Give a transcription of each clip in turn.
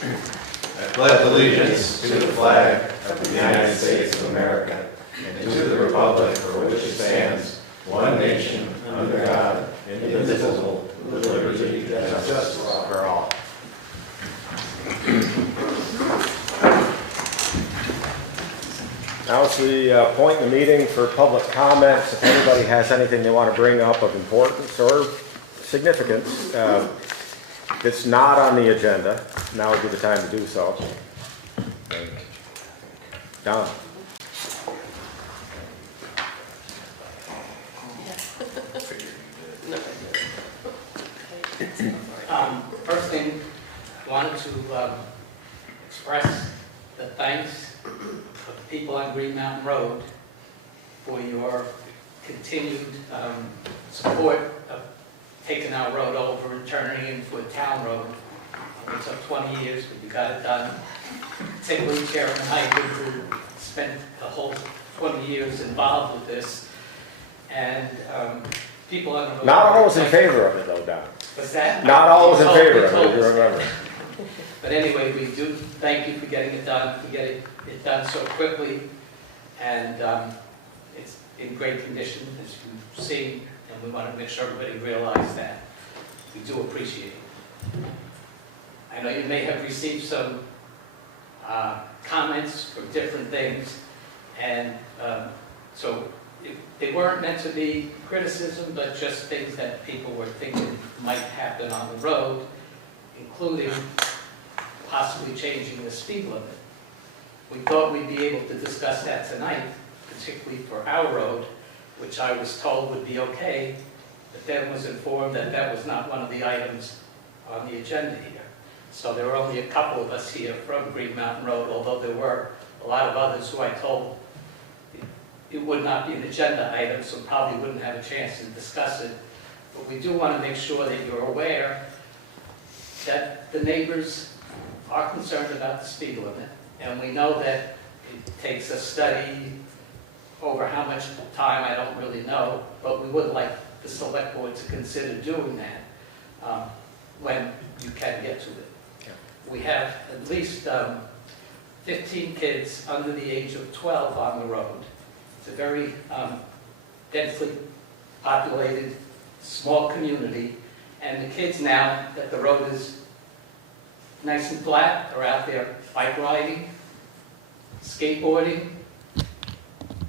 I pledge allegiance to the flag of the United States of America and to the republic for which it stands, one nation, under God, indivisible, with liberty and justice for all. Now it's the point in the meeting for public comments. If anybody has anything they want to bring up of importance or significance that's not on the agenda, now would be the time to do so. Don. First thing, I wanted to express the thanks of the people on Green Mountain Road for your continued support of taking our road over and turning it into a town road. It took 20 years, but you got it done. Particularly Chairman Hyden, who spent the whole 20 years involved with this, and people on the road. Not always in favor of it though, Don. What's that? Not always in Told- favor of told it, you us. remember. But anyway, we do thank you for getting it done, for getting it done so quickly, and it's in great condition, as you've seen, and we want to make sure everybody realizes that. We do appreciate it. I know you may have received some comments for different things, and so they weren't meant to be criticism, but just things that people were thinking might happen on the road, including possibly changing the speed limit. We thought we'd be able to discuss that tonight, particularly for our road, which I was told would be okay, but then was informed that that was not one of the items on the agenda here. So there were only a couple of us here from Green Mountain Road, although there were a lot of others who I told it would not be an agenda item, so probably wouldn't have a chance to discuss it. But we do want to make sure that you're aware that the neighbors are concerned about the speed limit, and we know that it takes a study over how much time, I don't really know, but we would like the select board to consider doing that when you can get to it. Yeah. We have at least 15 kids under the age of 12 on the road. It's a very densely populated, small community, and the kids now that the road is nice and flat are out there bike riding, skateboarding,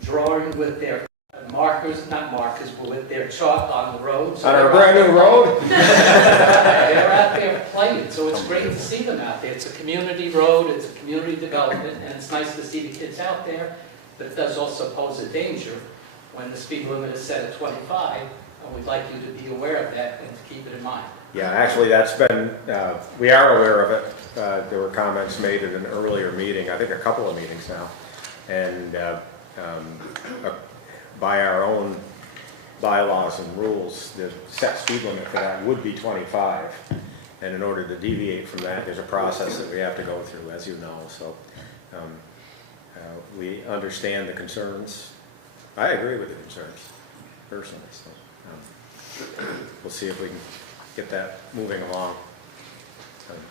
drawing with their markers, not markers, but with their chalk on the road. So On our they're brand out new there- road? They're out there playing, so it's great to see them out there. It's a community road, it's a community development, and it's nice to see the kids out there, but it does also pose a danger when the speed limit is set at 25, and we'd like you to be aware of that and to keep it in mind. Yeah, actually, that's been, we are aware of it. There were comments made at an earlier meeting, I think a couple of meetings now. And by our own bylaws and rules, the set speed limit for that would be 25. And in order to deviate from that, there's a process that we have to go through, as you know. So we understand the concerns. I agree with the concerns, personally. So we'll see if we can get that moving along.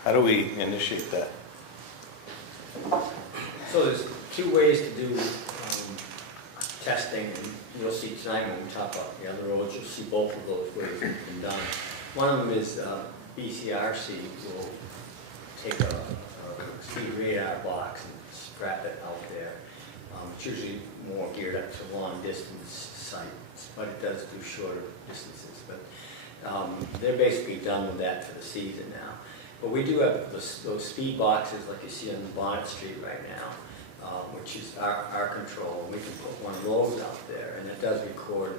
How do we initiate that? So there's two ways to do testing, and you'll see tonight when we talk about the other roads, you'll see both of those ways have been done. One of them is BCRC will take a speed radar box and strap it out there. It's usually more geared up to long distance sites, but it does do shorter distances. But they're basically done with that for the season now. But we do have those speed boxes like you see on Bonnet Street right now, which is our control. And we can put one of those out there, and it does record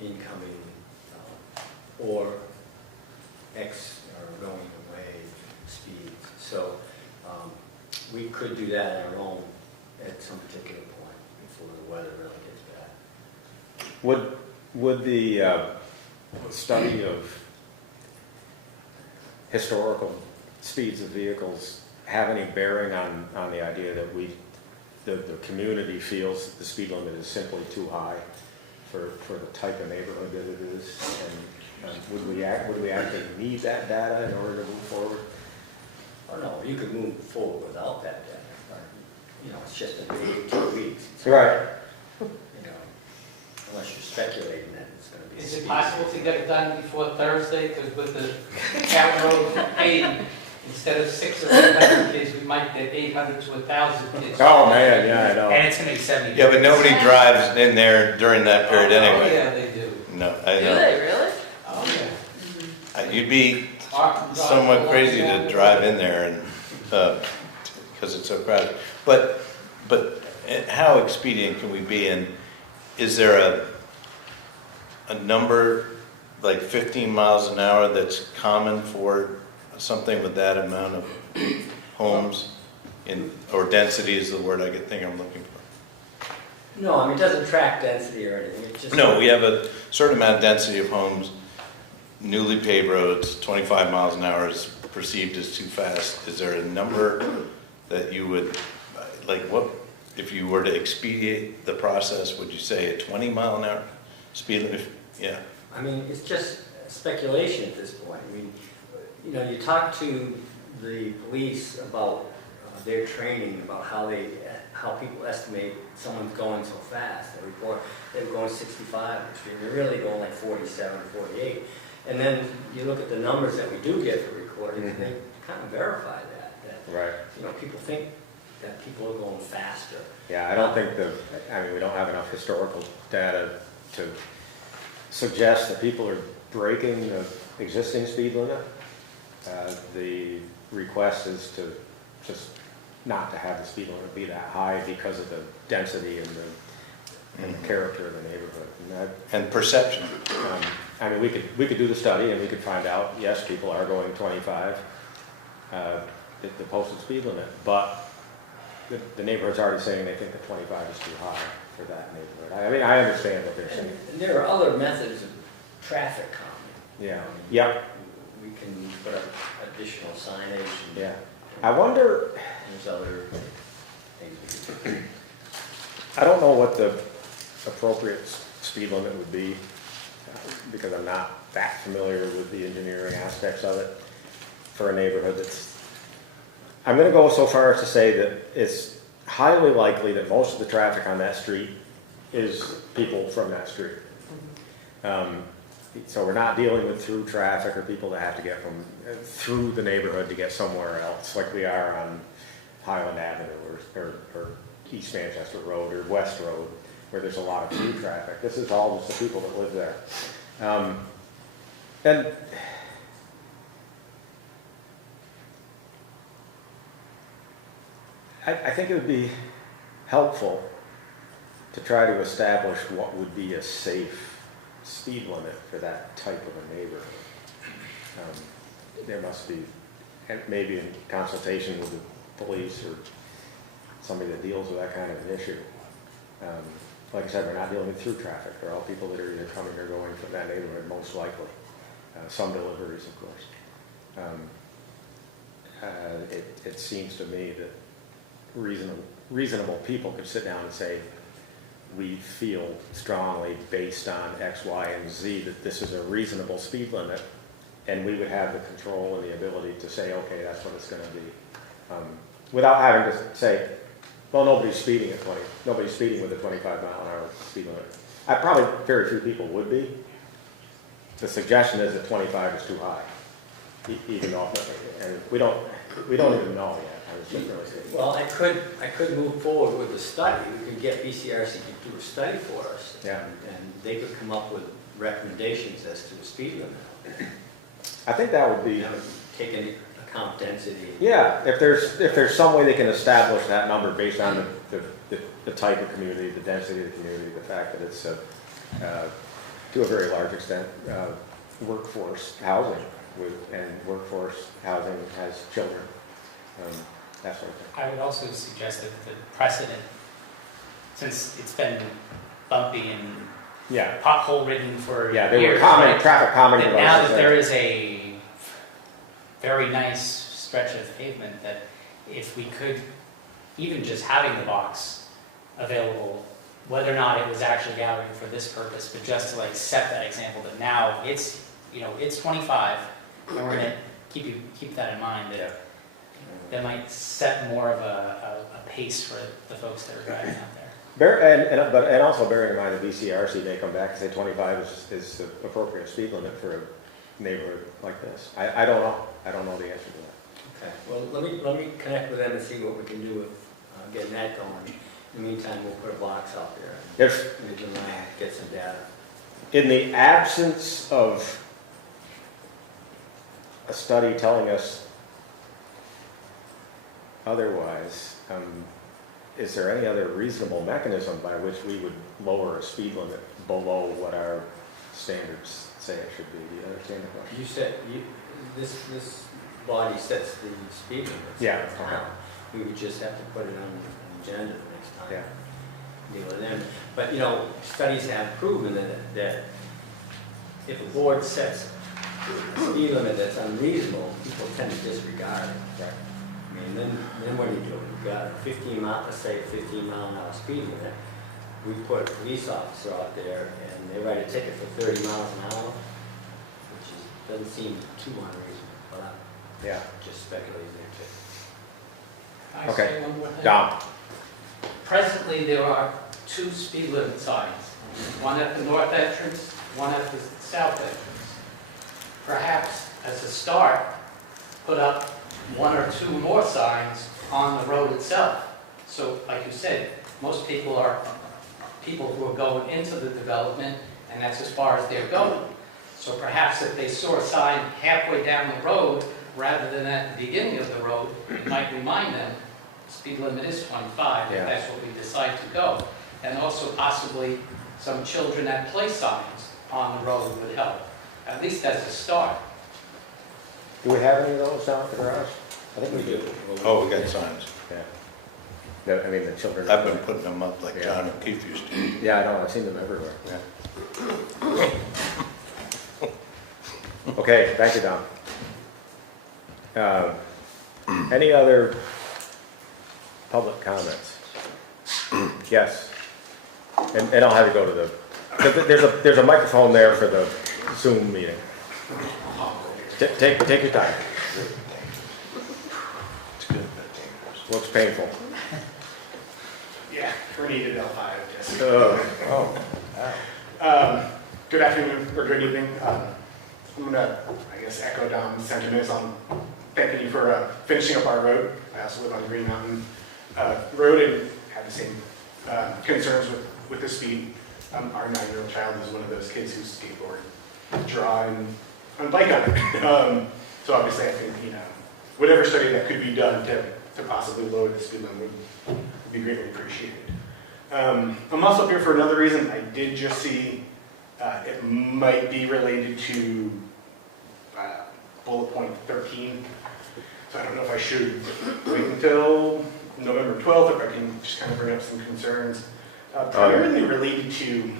incoming or going away speeds. So we could do that on our own at some particular point before the weather really gets bad. Would the study of historical speeds of vehicles have any bearing on the idea that the community feels that the speed limit is simply too high for the type of neighborhood that it is? And would we actually need that data in order to move forward? Oh, no, you could move forward without that, you know, it's just a day, 2 weeks. It's, Right. You know, unless you're speculating that it's gonna be. Is speed. it possible to get it done before Thursday? Because with the town road 80, instead of 600 or 800 kids, we might get 800 to 1,000 kids. Oh, man, yeah, I know. And it's gonna be 70. Yeah, but nobody drives in there during that period Oh, anyway. yeah, they do. No, I Do know. they really? Oh, yeah. You'd be Drive somewhat along crazy down to the drive road. in there and, because it's so crowded. But how expedient can we be, and is there a number, like 15 miles an hour, that's common for something with that amount of homes? Or density is the word I think I'm looking for. No, I mean, it doesn't track density or anything, it's just. No, we have a certain amount of density of homes, newly paved roads, 25 miles an hour is perceived as too fast. Is there a number that you would, like what, if you were to expedite the process, would you say a 20 mile an hour speed limit? Yeah. I mean, it's just speculation at this point. I mean, you know, you talk to the police about their training, about how people estimate someone's going so fast. They report they're going 65 on the street. They're really going like 47 or 48. And then you look at the numbers that we do get for recordings, and they kind of verify that. Right. You know, people think that people are going faster. Yeah, I don't think we don't have enough historical data to suggest that people are breaking the existing speed limit. The request is to just not to have the speed limit be that high because of the density and the character of the neighborhood. And perception. I mean, we could do the study and we could find out, yes, people are going 25 at the posted speed limit, but the neighborhood's already saying they think that 25 is too high for that neighborhood. I mean, I understand what they're saying. And there are other methods of traffic calming. Yeah. Yep. We can put up additional signage and Yeah. I wonder, there's other things we can do. I don't know what the appropriate speed limit would be, because I'm not that familiar with the engineering aspects of it for a neighborhood that's, I'm gonna go so far as to say that it's highly likely that most of the traffic on that street is people from that street. So we're not dealing with through traffic or people that have to get from through the neighborhood to get somewhere else, like we are on Highland Avenue or East Manchester Road or West Road, where there's a lot of through traffic. This is all just the people that live there. And I think it would be helpful to try to establish what would be a safe speed limit for that type of a neighborhood. There must be, and maybe in consultation with the police or somebody that deals with that kind of an issue. Like I said, we're not dealing with through traffic. They're all people that are either coming or going from that neighborhood, most likely. Some deliveries, of course. It seems to me that reasonable people could sit down and say, we feel strongly based on X, Y, and Z that this is a reasonable speed limit, and we would have the control and the ability to say, okay, that's what it's going to be, without having to say, well, nobody's speeding at 20. Nobody's speeding with a 25-mile-an-hour speed limit. Probably very few people would be. The suggestion is that 25 is too high, even though, and we don't even know yet. I was just really saying. Well, I could move forward with the study. We could get BCRC to do a study for us. Yeah. And they could come up with recommendations as to the speed limit. I think that would be. You know, take into account density. Yeah, if there's some way they can establish that number based on the type of community, the density of the community, the fact that it's to a very large extent workforce housing, and workforce housing has children, that sort of thing. I would also suggest that the precedent, since it's been bumpy and Yeah, pothole ridden for yeah, they years, were common right? traffic calming That now devices that there there. is a very nice stretch of pavement, that if we could, even just having the box available, whether or not it was actually gathering for this purpose, but just to like set that example that now it's, it's 25, and we're gonna keep that in mind, that that might set more of a pace for the folks that are driving out there. And also bearing in mind the VCRC may come back and say 25 is the appropriate speed limit for a neighborhood like this. I don't know. I don't know the answer to that. Okay, well, let me connect with them and see what we can do with getting that going. In the meantime, we'll put a box out there If, and we can get some data. in the absence of a study telling us otherwise, is there any other reasonable mechanism by which we would lower a speed limit below what our standards say it should be? Do you understand the question? You said, this body sets the speed limits. Yeah, okay. We would just have to put it on the agenda the next time. Yeah. Deal with them. But, studies have proven that if a board sets a speed limit that's unreasonable, people tend to disregard it. Right. I mean, then what do? You've got a 15 mile, let's say a 15 mile an hour speed limit. We put a police officer out there and they write a ticket for 30 miles an hour, which doesn't seem too unreasonable, but I'm Yeah. just speculating there too. Can I Okay. say one more thing? Dom? Presently, there are 2 speed limit signs, one at the north entrance, one at the south entrance. Perhaps, as a start, put up 1 or 2 more signs on the road itself. So, like you said, most people are people who are going into the development, and that's as far as they're going. So perhaps if they saw a sign halfway down the road, rather than at the beginning of the road, it might remind them, speed limit is 25, Yeah. if that's what we decide to go. And also possibly some children at play signs on the road would help, at least as a start. Do we have any of those down at the garage? I think we do. Oh, we got signs. Yeah. I mean, the children. I've been putting them up like John O'Keefe used to. Yeah, I know, I've seen them everywhere. Yeah. Okay, thank you, Dom. Any other public comments? Yes. And I'll have you go to there's a microphone there for the Zoom meeting. Take your time. It's good, but dangerous. Looks painful. Yeah, herniated L5 disc. Oh, Good afternoon, or good evening. I'm gonna, echo Dom's sentiments on thanking you for finishing up our road. I also live on Green Mountain Road and have the same concerns with the speed. Our 9-year-old child is one of those kids who skateboard, draw, and bike on it. So obviously I think, whatever study that could be done to possibly lower the speed limit would be greatly appreciated. I'm also up here for another reason. I did just see it might be related to bullet point 13. So I don't know if I should wait until November 12th, or if I can just kind of bring up some concerns. Primarily related to,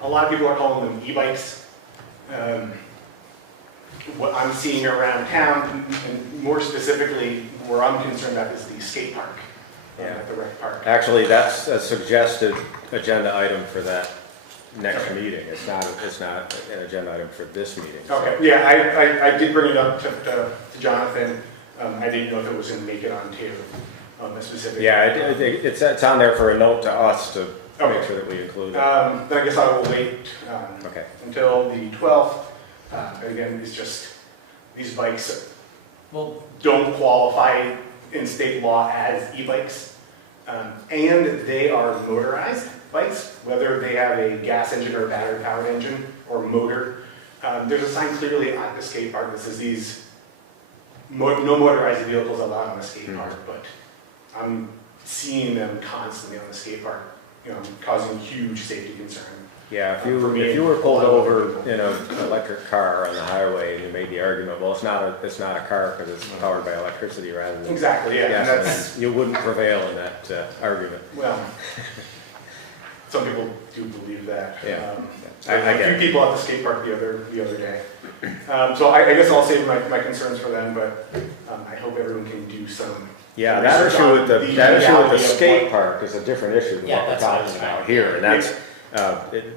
a lot of people are calling them e-bikes. What I'm seeing around town, and more specifically, where I'm concerned about is the skate park at the rec park. actually, that's a suggested agenda item for that next meeting. It's not an agenda item for this meeting. so- Okay, yeah, I did bring it up to Jonathan. I didn't know if it was going to make it onto a specific. Yeah, it's on there for a note to us to make Okay. sure that we include it. Then I guess I will wait Okay. until the 12th. Again, it's just, these bikes Well, don't qualify in state law as e-bikes. And they are motorized bikes, whether they have a gas engine or a battery-powered engine or motor. There's a sign clearly at the skate park that says no motorized vehicles allowed on the skate park, but I'm seeing them constantly on the skate park, causing huge safety concern. Yeah, For if me, you were pulled a lot of over people. in an electric car on the highway and you made the argument, well, it's not a car because it's powered by electricity rather than Exactly, yeah, and gasoline, that's, you wouldn't prevail in that argument. well, some people do believe that. Yeah. I I get a it. few people at the skate park the other day. So I guess I'll save my concerns for them, but I hope everyone can do some. Yeah, that research issue on with the reality of skate what- park is a different issue than Yeah, what we're that's what I was talking trying about to- here. And that's,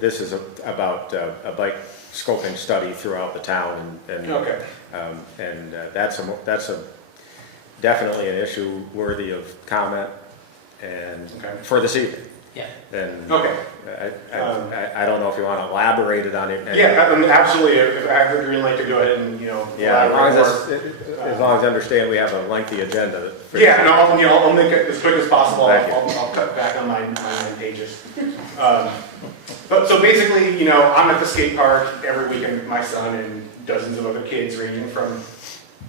this is about a bike scoping study throughout the town and Okay, that's definitely an issue worthy of comment and Okay. for this evening. Yeah. And Okay. I don't know if you want to elaborate it on it. Yeah, I mean, absolutely. If I have the green light to go ahead and, Yeah, elaborate as long as I understand we have a lengthy agenda. Yeah, no, I'll make it as quick as possible. Thank you. I'll cut back on my 9 pages. But so basically, I'm at the skate park every weekend with my son and dozens of other kids ranging from,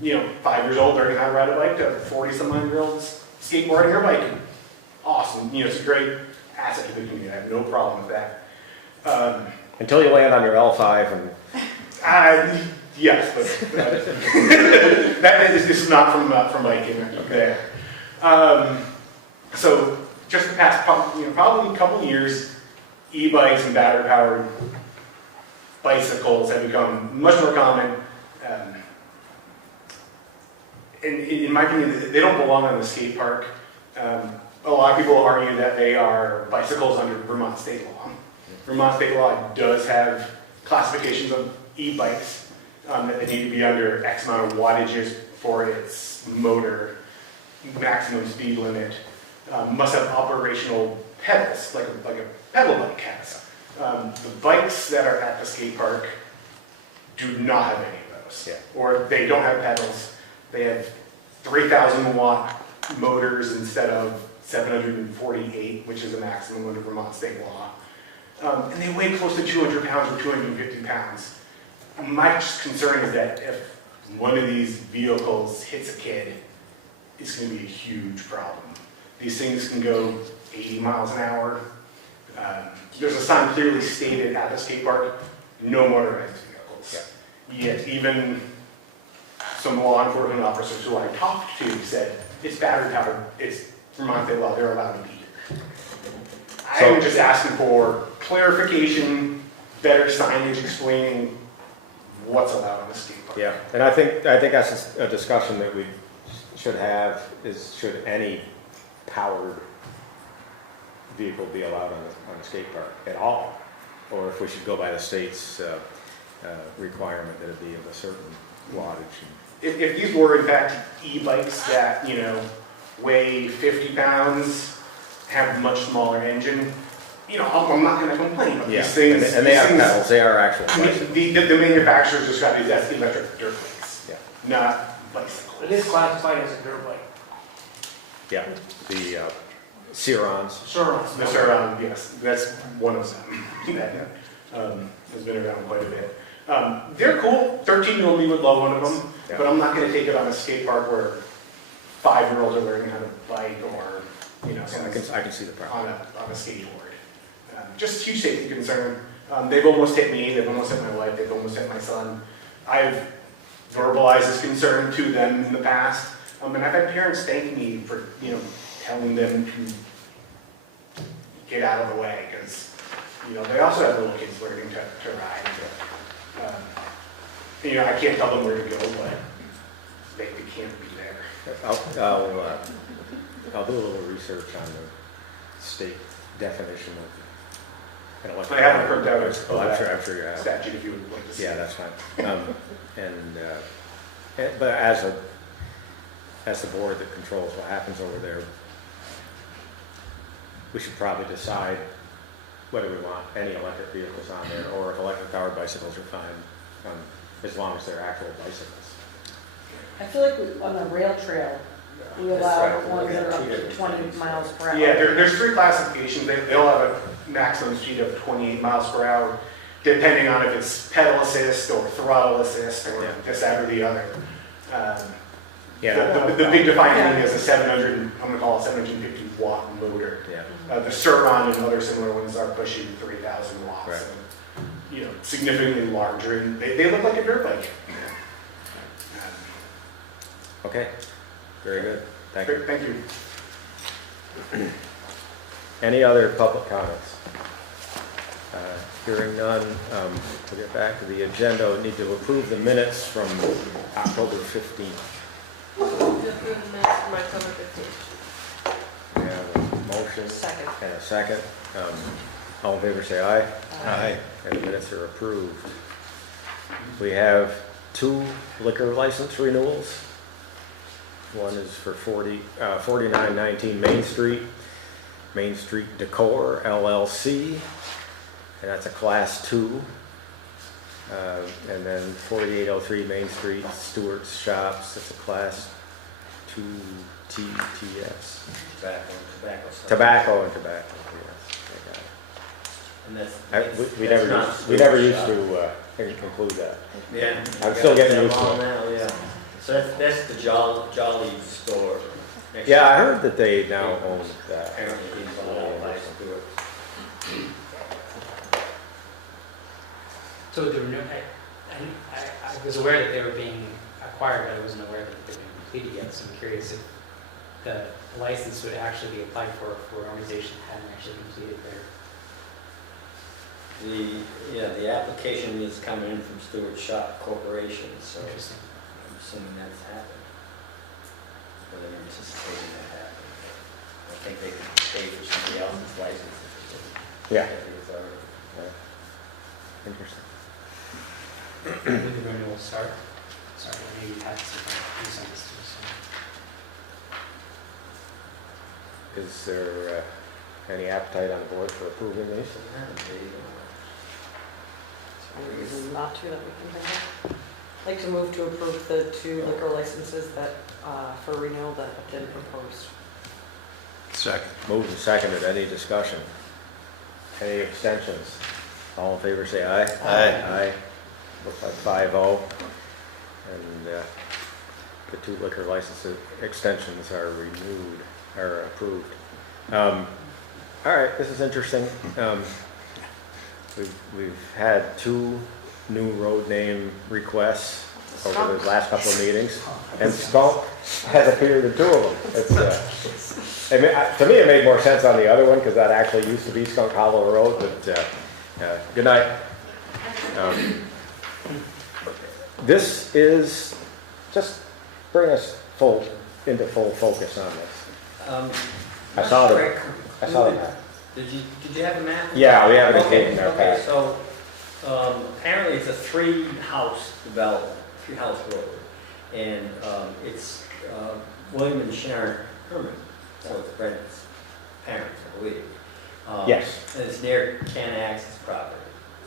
5 years old learning how to ride a bike to 40-some-odd-year-olds skateboarding or biking. Awesome. It's a great asset to the community. I have no problem with that. Until you land on your L5 and, Yes, but this is not from biking. Okay. So just the past probably a couple of years, e-bikes and battery-powered bicycles have become much more common. And in my opinion, they don't belong on the skate park. A lot of people argue that they are bicycles under Vermont state law. Vermont state law does have classifications of e-bikes that they need to be under X amount of wattages for its motor, maximum speed limit, must have operational pedals, like a pedal bike has. The bikes that are at the skate park do not have any of those. Yeah. Or they don't have pedals. They have 3,000 watt motors instead of 748, which is the maximum under Vermont state law. And they weigh close to 200 pounds or 250 pounds. My concern is that if one of these vehicles hits a kid, it's going to be a huge problem. These things can go 80 miles an hour. There's a sign clearly stated at the skate park, no motorized vehicles. Yeah. Yet even some law enforcement officers who I talked to said, it's battery powered, it's Vermont state law, they're allowed to beat it. I'm just asking for clarification, better signage explaining what's allowed on the skate park. yeah, and I think that's a discussion that we should have, is should any powered vehicle be allowed on the skate park at all? Or if we should go by the state's requirement that it be of a certain wattage. If these were in fact e-bikes that, weigh 50 pounds, have much smaller engine, I'm not going to complain. But Yeah, these things, and they have these things- pedals, they are actual I mean, bicycles. the manufacturers describe these as electric dirt bikes, Yeah. not bicycles. It is classified as a dirt bike. Yeah, the Cirons. Surance. Yes, sir, yes, that's one of them. That has been around quite a bit. They're cool. 13-year-old me would love one of them, Yeah. but I'm not going to take it on a skate park where 5-year-olds are learning how to bike or, someone's I can see the problem. on a skateboard. Just huge safety concern. They've almost hit me. They've almost hit my wife. They've almost hit my son. I've verbalized this concern to them in the past, and I've had parents thank me for, telling them to get out of the way because, they also have little kids learning to ride. I can't tell them where to go, but they can't be there. I'll do a little research on the state definition of an electric. I have a printout Oh, of I'm sure you have. statute if you would like to see. Yeah, that's fine. But as the board that controls what happens over there, we should probably decide whether we want any electric vehicles on there or if electric powered bicycles are fine, as long as they're actual bicycles. I feel like on the rail trail, we allow ones that are up to 20 miles per hour. Yeah, there's 3 classifications. They'll have a maximum speed of 28 miles per hour, depending on if it's pedal assist or throttle assist or this, that, or the other. The big defining thing is a 700, I'm going to call it 750 watt motor. Yeah. The Suron and other similar ones are pushing 3,000 watts. Right. And, significantly larger, and they look like a dirt bike. Okay, very good. Thank you. Thank you. Any other public comments? Hearing none, we'll get back to the agenda. We need to approve the minutes from October 15th. We have a motion Second. and a second. All in favor say aye. Aye. And the minutes are approved. We have 2 liquor license renewals. One is for 4919 Main Street Decor LLC, and that's a Class 2. And then 4803 Main Street Stewart's Shops, it's a Class 2 TTS. Tobacco, yes. And that's. We that's never not used, we never Stewart's used shop. to include that. Yeah. I'm still getting used to Them all it. now, yeah. So that's the Jolly store. next Yeah, I to- heard that they now own that. Apparently being bought out by Stewart. So there were no, I was aware that they were being acquired, but I wasn't aware that they were being completed yet, so I'm curious if the license would actually be applied for an organization that hadn't actually completed their, The application is coming in from Stewart Shop Corporation, so interesting. I'm assuming that's happened. Or they're anticipating that happening. I think they could pay for somebody else's license. Yeah. It's already- Interesting. When the renewal start? Sorry, maybe you had some misunderstandings. Is there any appetite on the board for approving these? Any reason not to that we can think of? I'd like to move to approve the 2 liquor licenses that, for renewal that have been proposed. Second. Moved and seconded, any discussion? Any extensions? All in favor say aye. Aye. Aye. Looks like 5-0. And the 2 liquor license extensions are renewed, are approved. All right, this is interesting. We've had 2 new road name requests over the last couple of meetings, and Skunk has appeared in 2 of them. To me, it made more sense on the other one, because that actually used to be Skunk Hollow Road, but good night. This is, just bring us into full focus on this. I saw the map. Did you have a map? Yeah, we have it Okay, in our okay, pack. so, apparently it's a 3-house development, 3-house road. And, it's, William and Sharon Herman, so it's Brendan's parents, I believe. Yes. And it's near Ken Axe's property,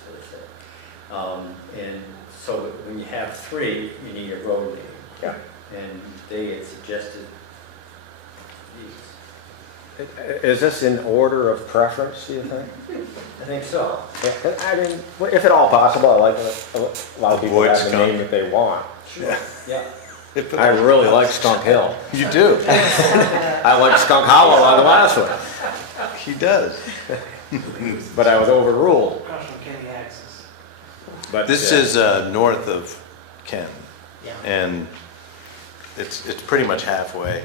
so they said. And so when you have 3, you need a road name. Yeah. And they had suggested these. Is this in order of preference, do you think? I think so. Yeah, I mean, if at all possible, I like to allow people to Avoid have the skunk. name that they want. Sure. Yeah. I really like Skunk Hill. You do. I like Skunk Hollow on the last one, He does. but I was overruled. Across from Kenny Access. But This is north of Ken, Yeah. and it's pretty much halfway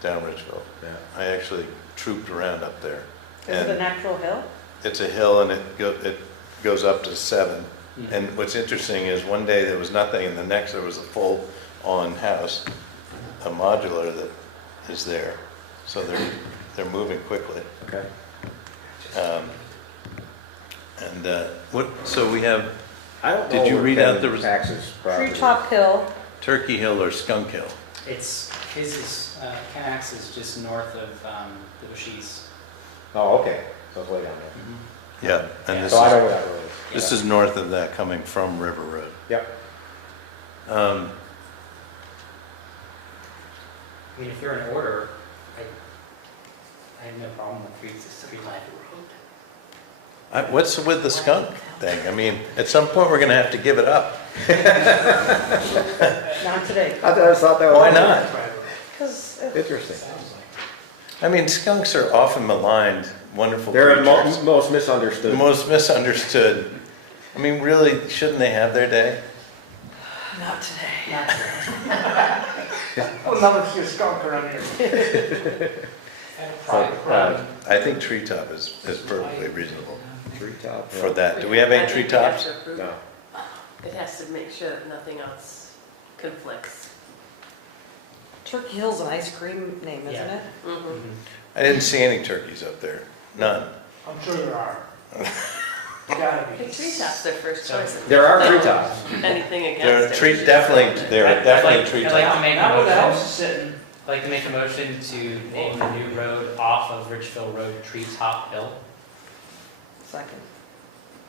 down Richville. Yeah. I actually trooped around up there. Is it And a natural hill? it's a hill, and it goes up to 7. And what's interesting is one day there was nothing, and the next there was a full-on house, a modular that is there. So they're moving quickly. Okay. So we have I don't Did know you where read Ken out the res- Axe's property. Treetop Hill, Turkey Hill or Skunk Hill. His is, Canax is just north of the Bushes. Oh, okay, so it's way down there. Yeah, and this So I know is, where that road is. this is north of that coming from River Road. Yep. Um, I mean, if you're in order, I have no problem with 363 Live Road. What's with the skunk thing? I mean, at some point, we're gonna have to give it up. not today. I just thought that was. Why not? Because Interesting. I mean, skunks are often maligned, wonderful They're creatures. most The misunderstood. most misunderstood. I mean, really, shouldn't they have their day? not today. Not today. We'll never see a skunk around here. I think treetop is perfectly reasonable Treetop. for that. Do we have any treetops? No. It has to make sure that nothing else conflicts. Turkey Hill's an ice cream name, isn't Yeah. it? Mhm. I didn't see any turkeys up there. None. I'm sure there are. I think treetops their first choice. There are treetops. Anything There are against it. there are definitely I'd like treetops. to make a Not where the house motion, is sitting. I'd like to make a motion to name the new road off of Richville Road Treetop Hill. Second.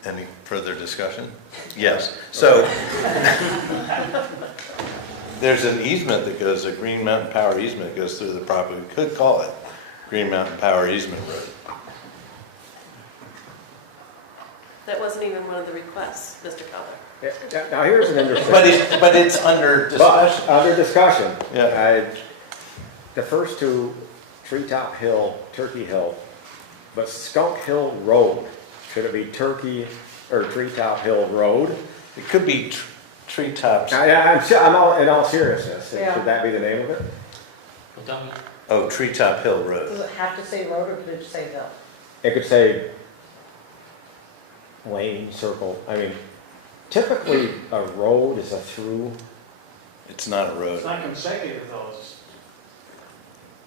Any further discussion? Yes. So there's an easement that goes, a Green Mountain Power easement that goes through the property. We could call it Green Mountain Power Easement Road. That wasn't even one of the requests, Mr. Keller. Now, here's an interesting. But it's under discussion. But, under discussion. Yeah. The first two, Treetop Hill, Turkey Hill, but Skunk Hill Road, should it be Turkey or Treetop Hill Road? It could be treetops. In all seriousness, Yeah. should that be the name of it? Well, don't we? Oh, Treetop Hill Does Road. it have to say road or could it just say hill? It could say lane, circle, I mean, typically a road is a through. It's not a road. It's not consecutive though.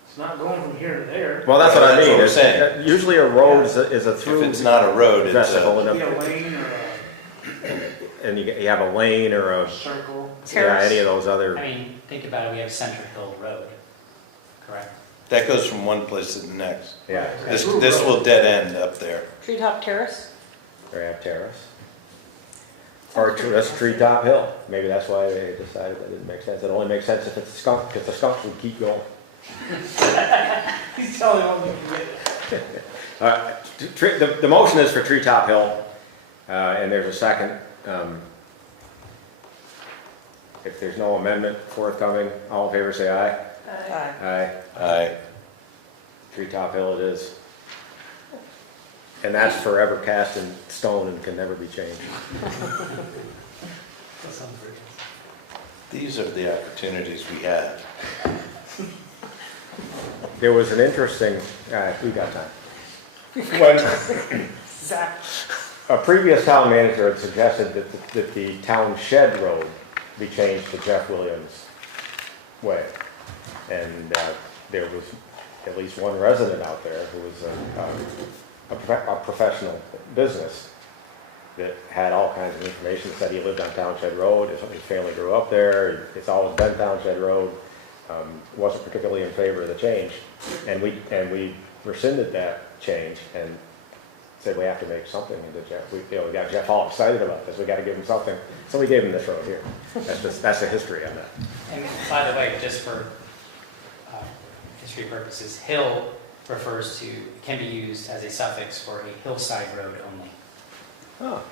It's not going from here to there. Well, that's what I That's mean. what we're saying. Usually a road is a If through it's not a road, it's vesicle, a, Be a lane or and you have a lane or a a, circle. yeah, any of those other. I mean, think about it, we have Center Hill Road, correct? that goes from one place to the next. Yeah, This will dead end up there. Treetop Terrace? or have terrace. Or that's Treetop Hill. Maybe that's why they decided that didn't make sense. It only makes sense if it's a skunk, because the skunk would keep going. He's telling them to get. The motion is for Treetop Hill, and there's a second. If there's no amendment forthcoming, all in favor say aye. Aye. Aye. Aye. Treetop Hill it is. And that's forever cast in stone and can never be changed. That sounds very good. These are the opportunities we have. There was an interesting, we got time. When a previous town manager had suggested that the town shed road be changed to Jeff Williams Way. And there was at least one resident out there who was a professional business that had all kinds of information, said he lived on Townshend Road, his family grew up there, it's always been Townshend Road, wasn't particularly in favor of the change. And we rescinded that change and said we have to make something into Jeff. We got Jeff all excited about this, we got to give him something. So we gave him this road here. That's the history on that. And by the way, just for history purposes, hill refers to, can be used as a suffix for a hillside road only. Oh.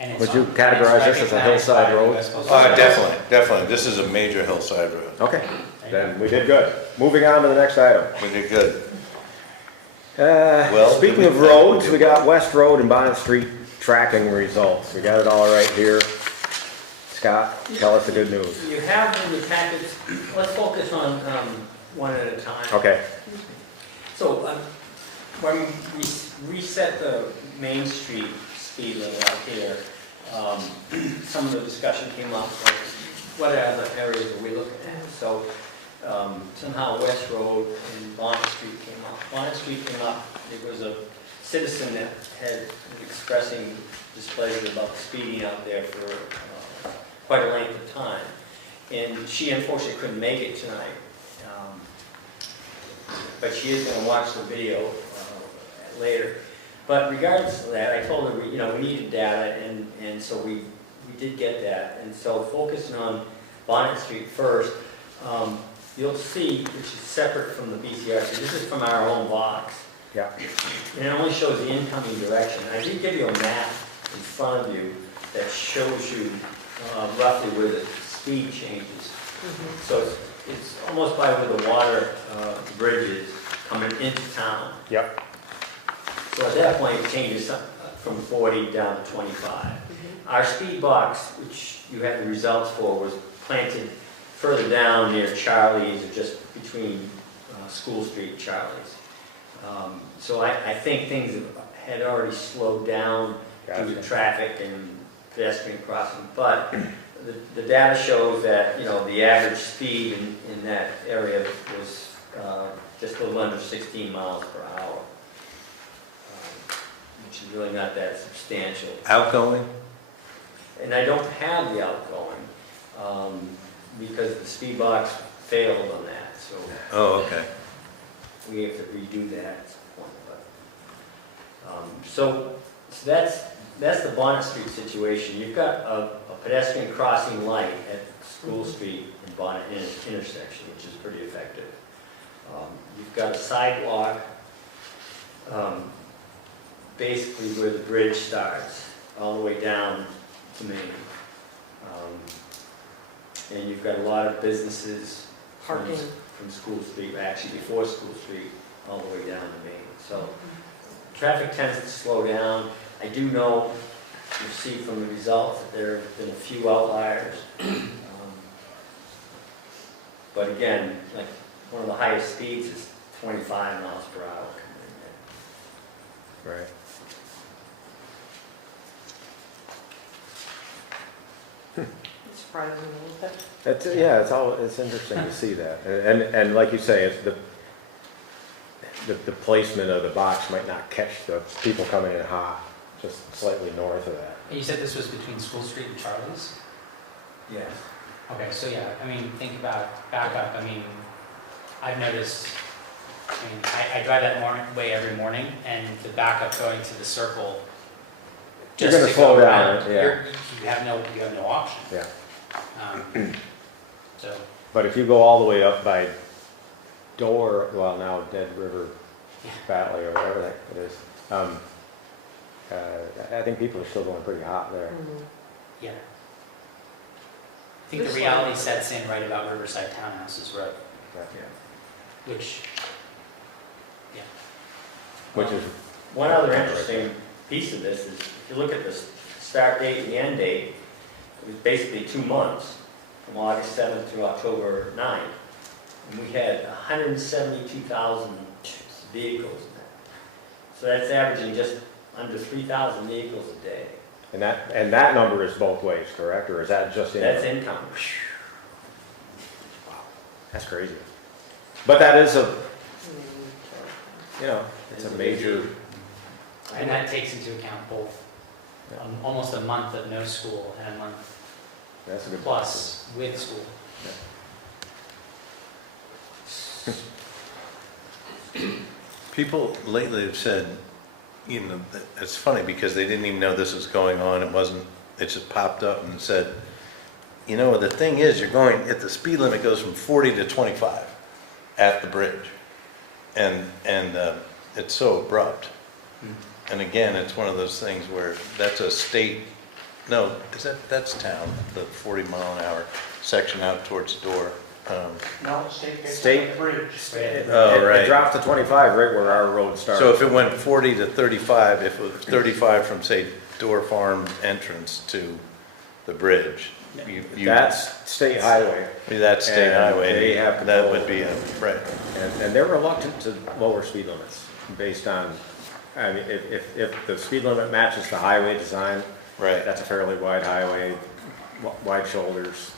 And it's Would you on- and categorize it's this as a recognized hillside by the road? US Postal Service. Definitely. This is a major hillside road. Okay, There you then go. we did good. Moving on to the next item. We did good. Well, Speaking of roads, we got West Road and Bonnet Street tracking results. We got it all right here. Scott, tell us the good news. You have in the packets, let's focus on one at a time. Okay, So when we reset the Main Street speed limit out here, some of the discussion came up, like, what other areas are we looking at? So somehow West Road and Bonnet Street came up. Bonnet Street came up, there was a citizen that had expressing displeasure about speeding out there for quite a length of time. And she unfortunately couldn't make it tonight. But she is going to watch the video later. But regardless of that, I told her, we needed data, and so we did get that. And so focusing on Bonnet Street first, you'll see, which is separate from the BCRC, this is from our own box. yeah. And it only shows the incoming direction. I did give you a map in front of you that shows you roughly where the speed changes. So it's almost by where the water bridge is coming into town. Yep. So at that point, it changes from 40 down to 25. Our speed box, which you had the results for, was planted further down near Charlie's, or just between School Street and Charlie's. So I think things had already slowed down due to Gotcha. traffic and pedestrian crossing. But the data shows that, the average speed in that area was just a little under 16 miles per hour. which is really not that substantial. Outgoing? And I don't have the outgoing, because the speed box failed on that, so Oh, okay. we have to redo that at some point, but. So that's the Bonnet Street situation. You've got a pedestrian crossing light at School Street and Bonnet intersection, which is pretty effective. You've got a sidewalk, basically where the bridge starts, all the way down to Main. And you've got a lot of businesses Parking. from School Street, actually before School Street, all the way down to Main. So traffic tends to slow down. I do know, you see from the results, that there have been a few outliers. But again, like, one of the highest speeds is 25 miles per hour. Right. It surprises me a little bit. It's, yeah, it's interesting to see that. And like you say, it's the placement of the box might not catch the people coming in hot, just slightly north of that. And you said this was between School Street and Charlie's? Yes. Okay, so yeah, I mean, think about backup. I mean, I've noticed, I mean, I drive that way every morning, and the backup going to the circle. You're just gonna to slow go down, around, yeah. You have no option. Yeah. So, But if you go all the way up by well, now Dead River Valley or whatever that it is, I think people are still going pretty hot there. yeah. I think the reality sets in right about Riverside Townhouses Road, which, yeah. Which is, One other interesting piece of this is, if you look at the start date and the end date, it was basically 2 months, from August 7th through October 9th. And we had 172,000 vehicles in that. So that's averaging just under 3,000 vehicles a day. and that number is both ways, correct? Or is that just in? That's income. That's crazy. But that is it's a major, And that takes into account both almost a month of no school and a month that's a good. plus with school. People lately have said, it's funny because they didn't even know this was going on. It just popped up and said, the thing is, the speed limit goes from 40 to 25 at the bridge. And it's so abrupt. And again, it's one of those things where that's a state, that's town, the 40 mile an hour section out towards the door. No, state. State- Bridge. Oh, It right. dropped to 25 right where our road starts. So if it went 40 to 35, if it was 35 from, say, Door Farm entrance to the bridge, That's state highway, that's state And highway, they have that control. would be right. and they're reluctant to lower speed limits based on, I mean, if the speed limit matches the highway design, Right. that's a fairly wide highway, wide shoulders,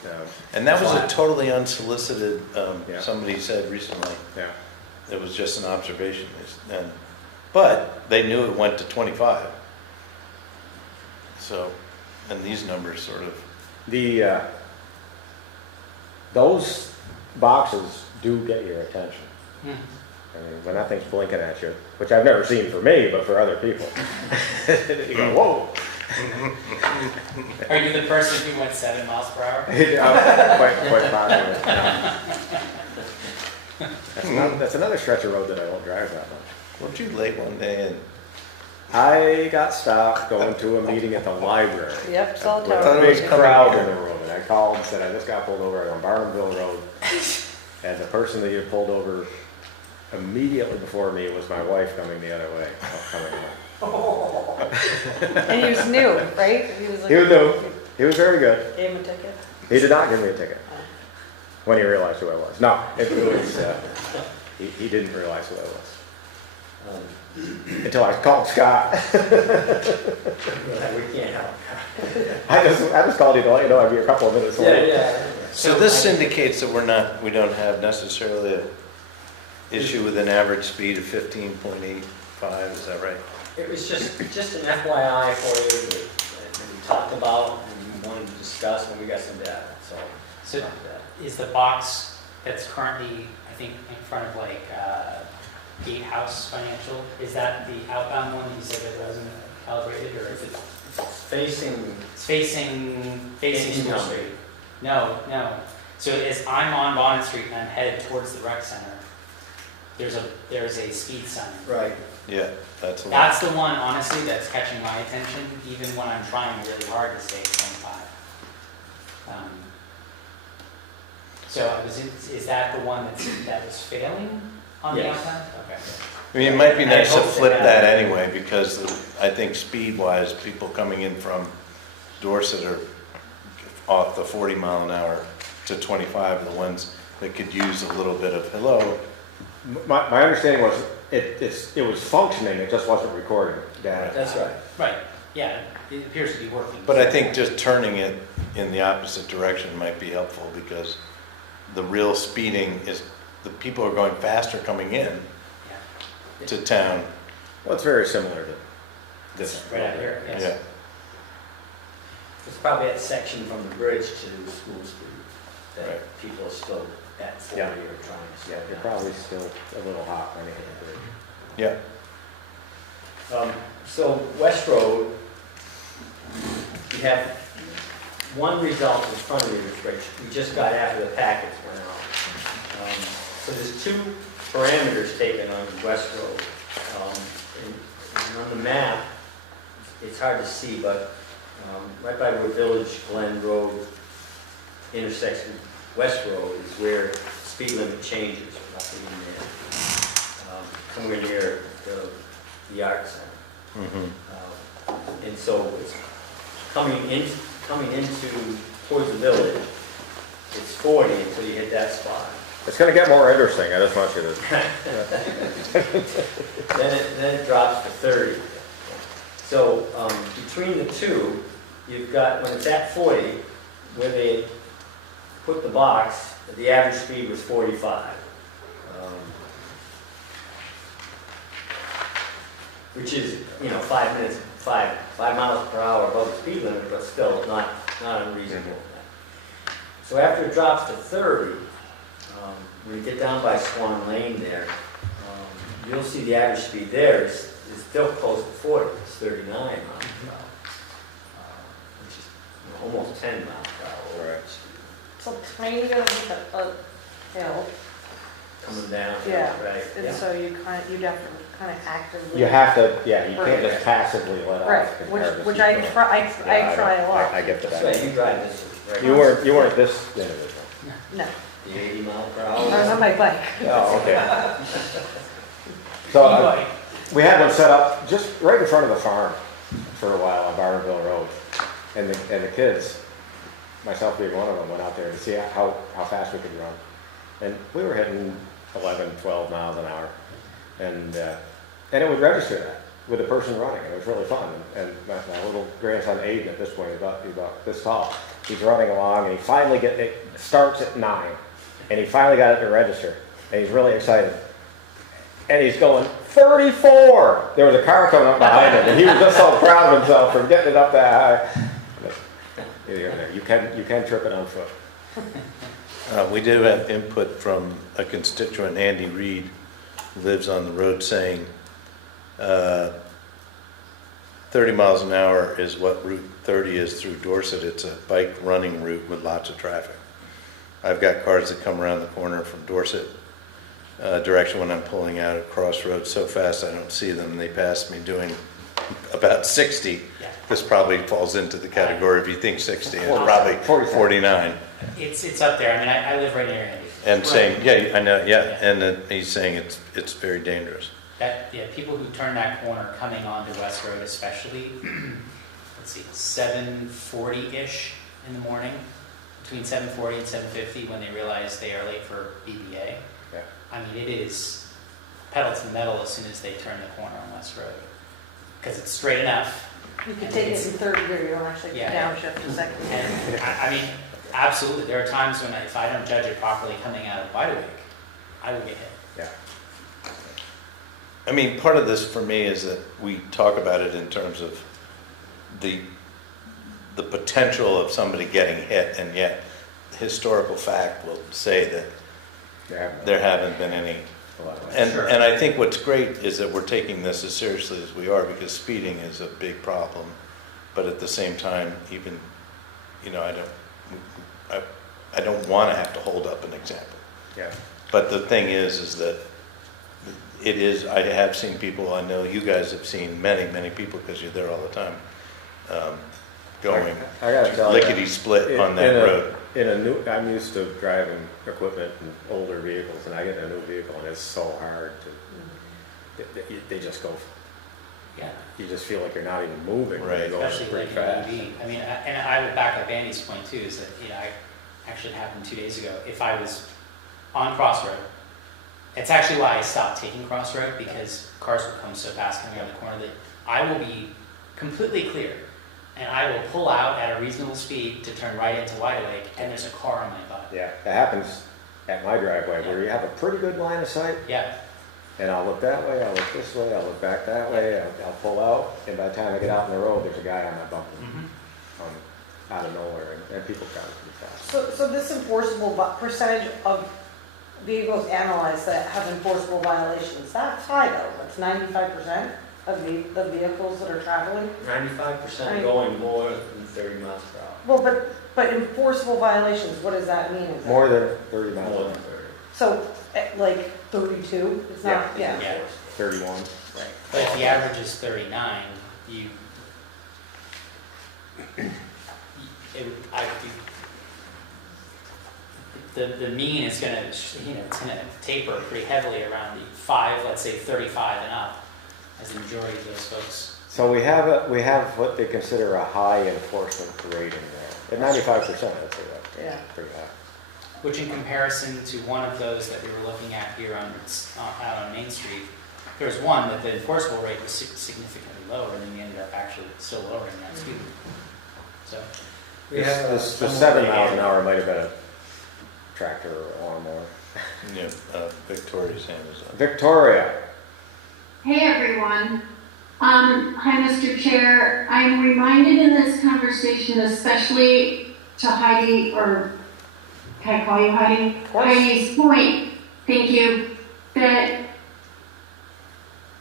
And that was a flat. totally unsolicited, Yeah. somebody said recently, yeah. it was just an observation. But they knew it went to 25. So, and these numbers sort of, Those boxes do get your attention. Hmm. I mean, when that thing's blinking at you, which I've never seen for me, but for other people. You go, whoa. Are you the person who went 7 miles per hour? Quite possibly. That's another stretch of road that I won't drive that much. weren't you late one day and I got stopped going to a meeting at the library. Yep, cell With a tower. it was big coming crowd here. in the room, and I called and said, I just got pulled over on Barnumville Road. And the person that you pulled over immediately before me was my wife coming the other way, coming home. And he was new, right? He was like. He was new. He was very good. Gave him a ticket. He did not give me a ticket when he realized who I was. No, it was, he didn't realize who I was. Until I called Scott. We can't help. I just called you to let you know I'd be a couple of minutes late. Yeah. So this indicates that we don't have necessarily an issue with an average speed of 15.85, is that right? It was just an FYI for you that we talked about and we wanted to discuss when we got some data, so. So is the box that's currently, I think, in front of like Gatehouse Financial, is that the outbound one you said that wasn't calibrated, or is it? Facing. It's facing School Inbound. Street. No. So as I'm on Bonnet Street and I'm headed towards the rec center, there's a speed sign. Right. Yeah, that's a lot. That's the one, honestly, that's catching my attention, even when I'm trying really hard to stay at 25. So is that the one that was failing on the Yes. outbound? Okay. I mean, it might be I nice to hope flip they that have- anyway, because I think speed-wise, people coming in from Dorset are off the 40 mile an hour to 25 are the ones that could use a little bit of hello. My understanding was it was functioning, it just wasn't recording data. That's right. Right, yeah, it appears to be working. But I think just turning it in the opposite direction might be helpful, because the real speeding is, the people are going faster coming in Yeah. to town. Well, it's very similar to this. Right out here, yes. Yeah, It's probably that section from the bridge to School Street that Right. people are still at 40 Yeah. or trying to slow Yeah, you're down. probably still a little hot when you hit the bridge. yeah. So West Road, you have one result in front of you, which we just got after the packets went out. So there's two parameters taken on West Road. And on the map, it's hard to see, but right by where Village Glen Road intersects with West Road is where speed limit changes, roughly in there. Somewhere near the art center. Mhm. And so it's coming into towards the village, it's 40 until you hit that spot. It's gonna get more interesting, I just want you to, Then it drops to 30. So between the two, you've got, when it's at 40, where they put the box, the average speed was 45. Which is, 5 miles per hour above the speed limit, but still not unreasonable. So after it drops to 30, when you get down by Swan Lane there, you'll see the average speed there is still close to 40, it's 39 miles per hour, which is almost 10 miles per hour. Right. It's a tiny bit of a hill, Coming down, Yeah. right? and Yeah. so you have to kind of actively. you have to, yeah, you can't just passively let off. Right, compared to which speed I limit. try, Yeah, I try a lot. I get That's that. right, you drive this right. You weren't this individual. No, The 80 mile per I was on hour. my bike. Oh, okay. So, E-bike. we had one set up just right in front of the farm for a while on Barberville Road. And the kids, myself being one of them, went out there to see how fast we could run. And we were hitting 11, 12 miles an hour. And it would register that with the person running. It was really fun. And my little grandson Aiden at this point, he's about this tall. He's running along and he finally it starts at 9. And he finally got it to register. And he's really excited. And he's going 34. There was a car coming up behind him, and he was just so proud of himself for getting it up that high. But, you can trip it on foot. We do have input from a constituent, Andy Reed, who lives on the road, saying 30 miles an hour is what Route 30 is through Dorset. It's a bike running route with lots of traffic. I've got cars that come around the corner from Dorset direction when I'm pulling out at Crossroads so fast I don't see them, and they pass me doing about 60. Yeah. This probably falls into the category, if you think 60, it's Well, probably 45. 49. It's up there, I mean, I live right near Andy. And saying, yeah, I know, yeah, and then he's saying it's very dangerous. People who turn that corner coming onto West Road especially, let's see, 7:40-ish in the morning, between 7:40 and 7:50 when they realize they are late for BBA. Yeah. I mean, it is pedal to the metal as soon as they turn the corner on West Road. Because it's straight enough. You can take it in third gear, you don't actually Yeah. downshift a second. And I mean, absolutely, there are times when if I don't judge it properly coming out of Wide Awake, I will get hit. Yeah. I mean, part of this for me is that we talk about it in terms of the potential of somebody getting hit, and yet historical fact will say that there haven't been any. And I think what's great is that we're taking this as seriously as we are, because speeding is a big problem. But at the same time, even, you know, I don't want to have to hold up an example. Yeah. But the thing is that it is, I have seen people, I know you guys have seen many people, because you're there all the time, going I gotta tell you, lickety-split on that road. I'm used to driving equipment and older vehicles, and I get in a new vehicle, and it's so hard to, they just go, Yeah, you just feel like you're not even moving. Right. You're going especially pretty like an fast. EV. I mean, and I would back up Andy's point too, is that, you know, I actually happened 2 days ago. If I was on Crossroad, it's actually why I stopped taking Crossroad, because cars would come so fast coming around the corner that I will be completely clear, and I will pull out at a reasonable speed to turn right into Wide Lake, and there's a car on my butt. Yeah, it happens at my driveway, where you have a pretty good line of sight, Yeah, and I'll look that way, I'll look this way, I'll look back that way, I'll pull out, and by the time I get out in the road, there's a guy on my bumper, out of nowhere, and people drive pretty fast. So this enforceable percentage of vehicles analyzed that have enforceable violations, that's high though, that's 95% of the vehicles that are traveling? 95% going more than 30 miles per hour. Well, but enforceable violations, what does that mean? Is that- More than 30 miles More an than hour, 30. So, like 32, it's not, yeah. yeah. 31. Right. But if the average is 39, the mean is gonna, you know, it's gonna taper pretty heavily around the 5, let's say 35 and up, as the majority of those folks. So we have what they consider a high enforcement rating there, at 95%, I'd say that's Yeah. pretty high. Which in comparison to one of those that we were looking at here out on Main Street, there was one that the enforceable rate was significantly lower, and then we ended up actually still lowering that speed. So, We have The 7 miles an hour might have been a tractor or lawnmower. Yeah, Victoria's hand is up. Victoria, Hey everyone. Hi Mr. Chair. I'm reminded in this conversation, especially to Heidi, or can I call you Heidi? Of course. Heidi's point, thank you, that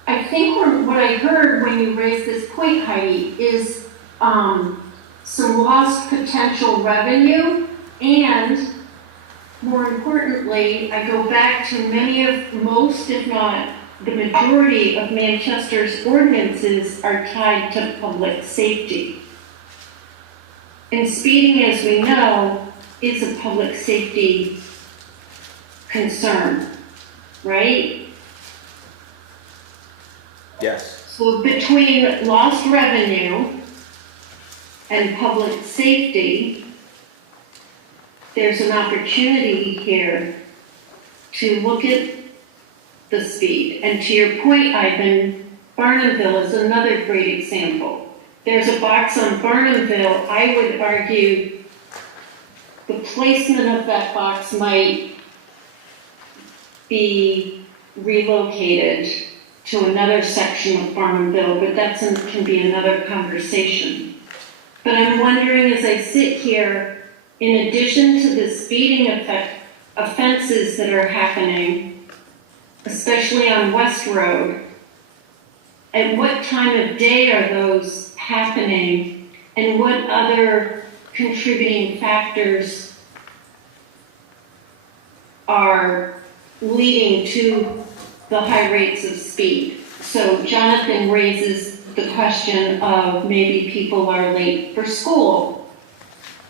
I think what I heard when you raised this point, Heidi, is some lost potential revenue, and more importantly, I go back to most, if not the majority of Manchester's ordinances are tied to public safety. And speeding, as we know, is a public safety concern, right? yes. So between lost revenue and public safety, there's an opportunity here to look at the speed. And to your point, Ivan, Barnumville is another great example. There's a box on Barnumville. I would argue the placement of that box might be relocated to another section of Barnumville, but can be another conversation. But I'm wondering, as I sit here, in addition to the speeding offenses that are happening, especially on West Road, at what time of day are those happening, and what other contributing factors are leading to the high rates of speed? So Jonathan raises the question of maybe people are late for school.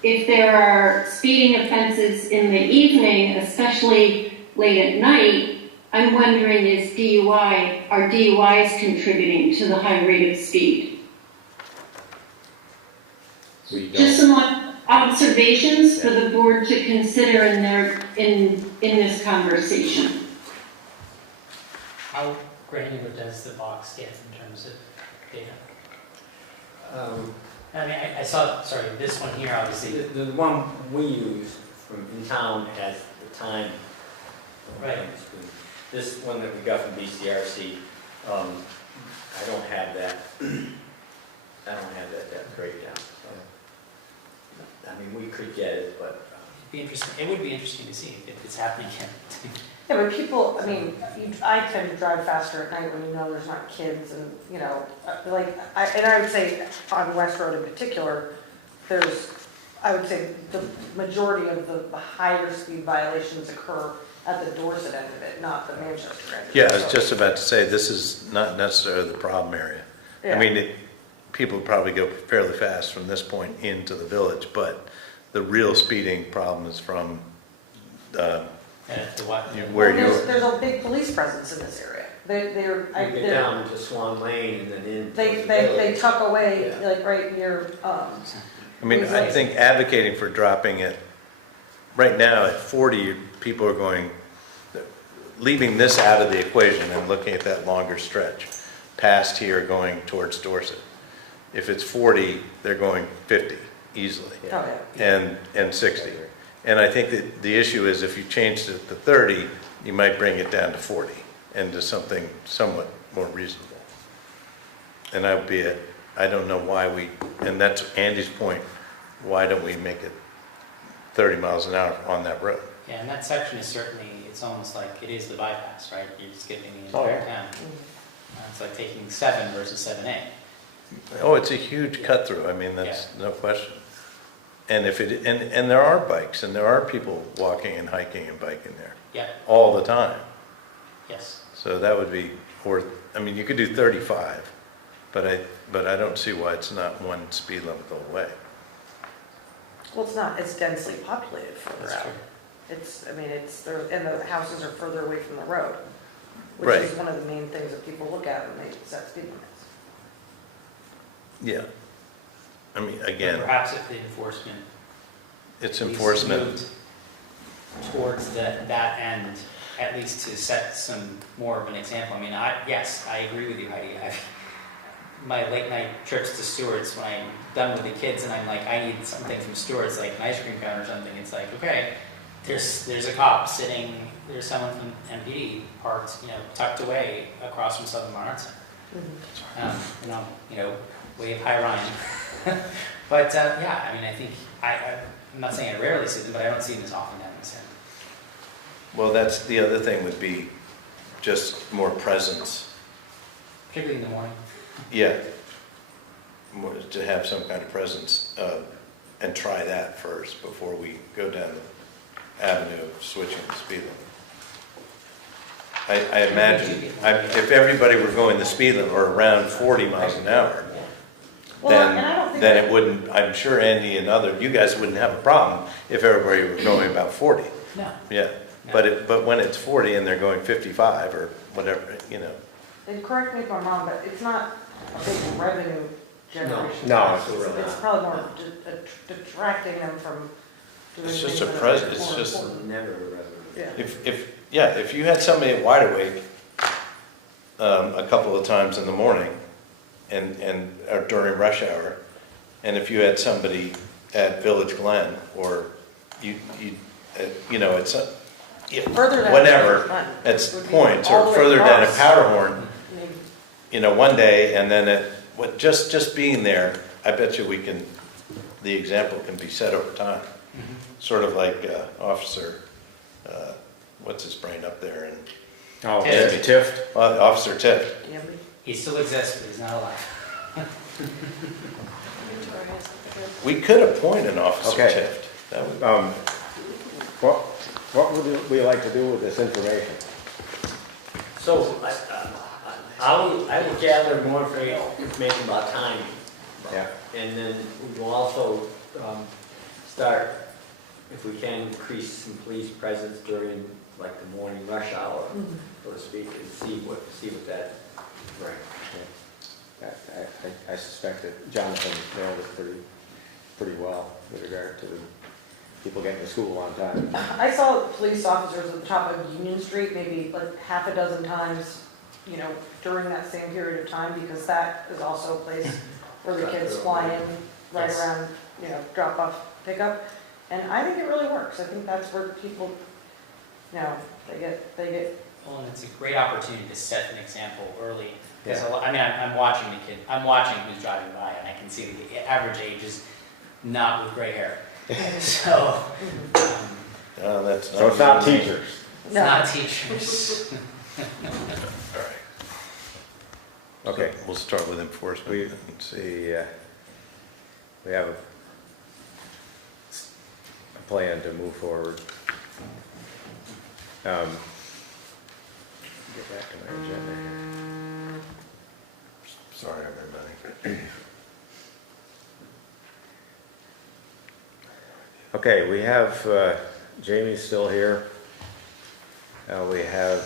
If there are speeding offenses in the evening, especially late at night, I'm wondering, are DUIs contributing to the high rate of speed? We Just don't, some observations for the board to consider in this conversation. how granular does the box get in terms of data? I mean, I saw, sorry, this one here, obviously. The one we use from in town has the time. Right. This one that we got from BCRC I don't have that, I don't have that breakdown. So, I mean, we could get it, but, It'd be interesting, it would be interesting to see if it's happening again. Yeah, but people, I mean, I tend to drive faster at night when you know there's not kids and, you know, like, I would say on West Road in particular, there's, I would say the majority of the higher speed violations occur at the Dorset end of it, not the Manchester end of it. Yeah, I was just about to say, this is not necessarily the problem area. I Yeah. mean, people probably go fairly fast from this point into the village, but the real speeding problem is from where Well, you, there's a big police presence in this area. you get down into Swan Lane and then in. They tuck away, Yeah. like right near, I mean, I think advocating for dropping it, right now at 40, people are going, leaving this out of the equation and looking at that longer stretch, past here going towards Dorset. If it's 40, they're going 50 easily, oh yeah. and 60. And I think that the issue is if you changed it to 30, you might bring it down to 40 and to something somewhat more reasonable. And that would be it. I don't know why and that's Andy's point, why don't we make it 30 miles an hour on that road? Yeah, and that section is certainly, it's almost like it is the bypass, right? You're skipping the Oh, entire yeah. town. It's like taking 7 versus 7A. Oh, it's a huge cut through. I mean, that's no question. And if it, and there are bikes and there are people walking and hiking and biking there Yeah, all the time. yes. So that would be worth, I mean, you could do 35, but I don't see why it's not one speed limit the whole way. Well, it's not as densely populated further That's out. true. It's, I mean, and the houses are further away from the road, which Right. is one of the main things that people look at when they set speed limits. Yeah. I mean, But again, perhaps if the enforcement it's is enforcement. moved towards that end, at least to set some more of an example. I mean, yes, I agree with you, Heidi. My late night trips to Stewart's, when I'm done with the kids and I'm like, I need something from Stewart's, like an ice cream cone or something, it's like, okay, there's a cop sitting, there's someone from MPD parked, tucked away across from Southern Art Center. Wave hi Ryan. But yeah, I mean, I think, I'm not saying I rarely see them, but I don't see them as often down this end. Well, that's the other thing would be just more presence. Particularly in the morning. Yeah. More to have some kind of presence and try that first before we go down the avenue of switching the speed limit. I imagine if everybody were going the speed limit or around 40 miles an hour, Well, and I don't think then it wouldn't, I'm sure Andy and you guys wouldn't have a problem if everybody were going about 40. No. Yeah, but when it's 40 and they're going 55 or whatever, And correct me if I'm wrong, but it's not a big revenue generation. No, It's probably more detracting them from doing It's just things a that are present, it's more just- important. Never a resident. Yeah. if you had somebody at Wide Awake a couple of times in the morning and or during rush hour, and if you had somebody at Village Glen or it's Further down whatever, Glen it's would be points, all or the way further down at across. Powderhorn, Maybe. one day, and then just being there, I bet you the example can be set over time. Sort of like Officer, what's his brain up there, and Oh, Tift. Tift. Officer Tift. Yeah, He still exists, but he's not alive. We could appoint an Officer Okay. Tift. That would, What would we like to do with this information? So, I will gather more information about timing. Yeah. And then we will also start, if we can, increase some police presence during like the morning rush hour, so to speak, and see what that brings. I suspect that Jonathan nailed it pretty well with regard to the people getting to school on time. I saw police officers at the top of Union Street maybe like half a dozen times, during that same period of time, because that is also a place where the kids fly in right Yes. around, drop off, pick up. And I think it really works. I think that's where people, they get Well, and it's a great opportunity to set an example early. Because, Yeah. I mean, I'm watching the kid, I'm watching who's driving by, and I can see the average age is not with gray hair. So, That's So it's not teachers. it's not teachers. All right. Okay. So we'll start with enforcement We- and see. We have a plan to move forward. Get back to my agenda here. Sorry, everybody. Okay, we have, Jamie's still here. We have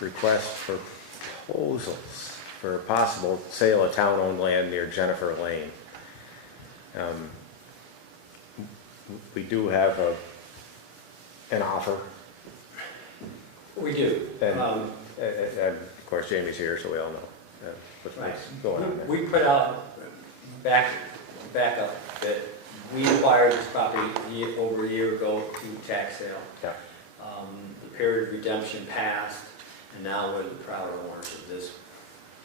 requests for proposals for a possible sale of town-owned land near Jennifer Lane. We do have an offer, We do. and of course Jamie's here, so we all know what's Right. going on there. We put out, back up, that we acquired this property over a year ago through tax sale. Yeah. The period of redemption passed, and now we're the proud owners of this,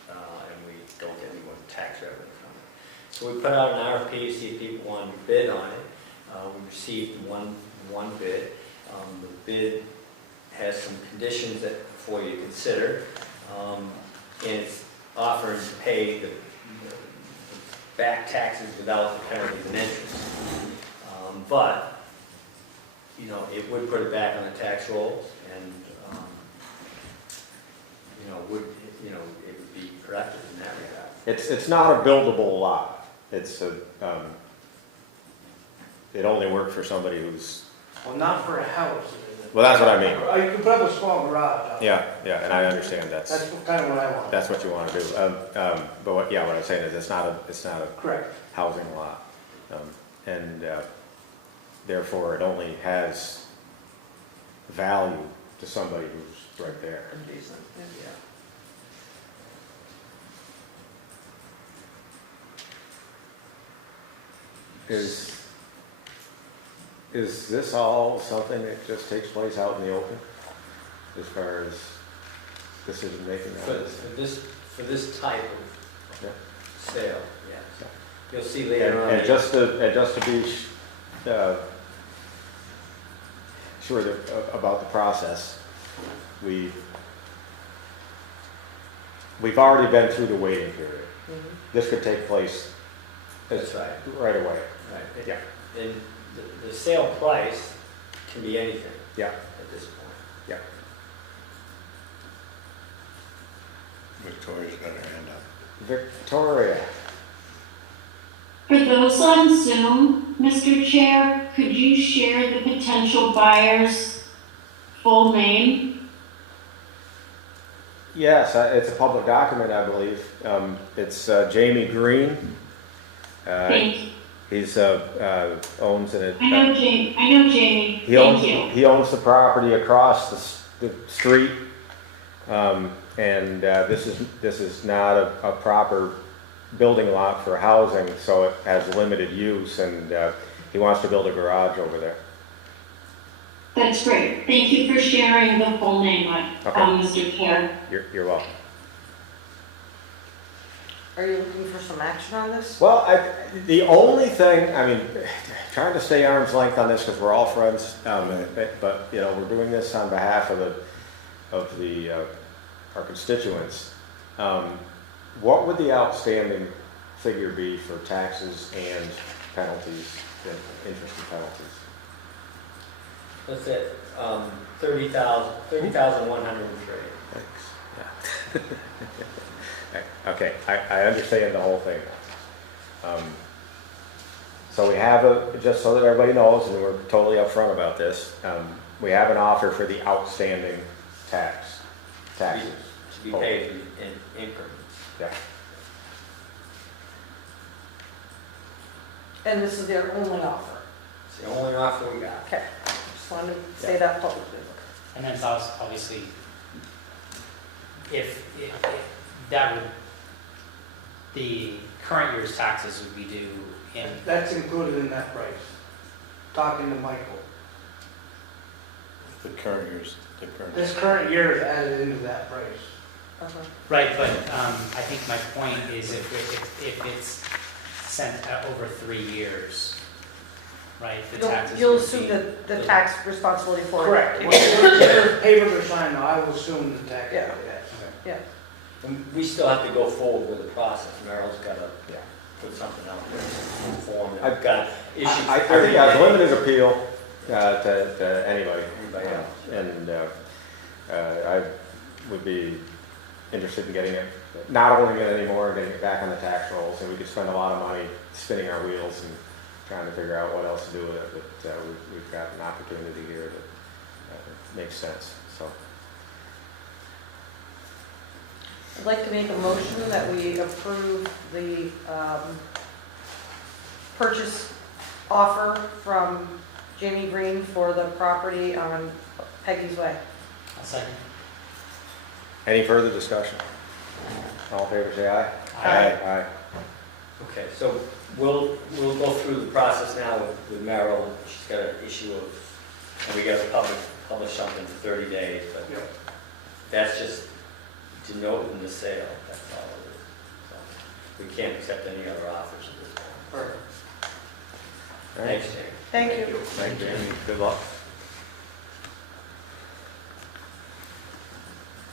and we don't get any more tax revenue from it. So we put out an RFP to see if people wanted to bid on it. We received one bid. The bid has some conditions that for you to consider. And it's offering to pay the back taxes without the penalties and interest. But, you know, it would put it back on the tax rolls and, it would be productive in that regard. It's not a buildable lot. It's a, it only worked for somebody who's, Well, not for a house. well, that's what I mean. You could put up a small garage out there. Yeah, and I understand That's that's kind of what I want. what you want to do. But what I'm saying is it's not a Correct. housing lot. And therefore it only has value to somebody who's right there. Yeah. Is this all something that just takes place out in the open? As far as decision making on this? For this type Yeah. of sale, yes. Yeah. You'll see later on. And just to be sure about the process, we've already been through the waiting period. This could take place That's right. right away. Right. Yeah. And the sale price can be anything Yeah, at this point. yeah. Victoria's got her hand up. Victoria, For those on Zoom, Mr. Chair, could you share the potential buyer's full name? yes, it's a public document, I believe. It's Jamie Green. Thank you. He's owns an. I know Jamie. He Thank owns, you. he owns the property across the street, and this is not a proper building lot for housing, so it has limited use, and he wants to build a garage over there. That's great. Thank you for sharing the full name, Mr. Chair. You're welcome. Are you looking for some action on this? Well, the only thing, I mean, trying to stay arm's length on this because we're all friends, but you know, we're doing this on behalf of our constituents. What would the outstanding figure be for taxes and penalties, interest and penalties? What's that, 30,103. Thanks. Yeah. Okay, I understand the whole thing. So we have just so that everybody knows, and we're totally upfront about this, we have an offer for the outstanding taxes. To be paid in increments. Yeah. And this is their only offer. It's the only offer we got. Okay, just wanted to say that publicly. And then it's obviously, if that would, the current year's taxes would be due in, That's included in that price. Talking to Michael. The current year's, the current. This current year is added into that price. Uh-huh. Right, but I think my point is if it's sent over 3 years, right, the taxes. You'll would assume be- that the tax responsibility for it. Correct. Whatever papers are signed, I will assume the tax. Yeah. Okay. And we still have to go forward with the process. Merrill's got to Yeah. put something out there, form, I've got to issue. I think I have limited appeal to anybody. Anybody else? And I would be interested in getting it, not owning it anymore, getting it back on the tax roll, so we could spend a lot of money spinning our wheels and trying to figure out what else to do with it, but we've got an opportunity here that makes sense, so. I'd like to make a motion that we approve the purchase offer from Jamie Green for the property on Peggy's Way. I'll second. Any further discussion? All in favor, say aye. Aye. Aye. Okay, so we'll go through the process now with Merrill. She's got an issue of, and we got to publish something for 30 days, but Yep. that's just to note in the sale, that's all it is. So we can't accept any other offers at this point. Perfect. All right. Thanks, Jamie. Thank you. Thank you, Jamie. Good luck.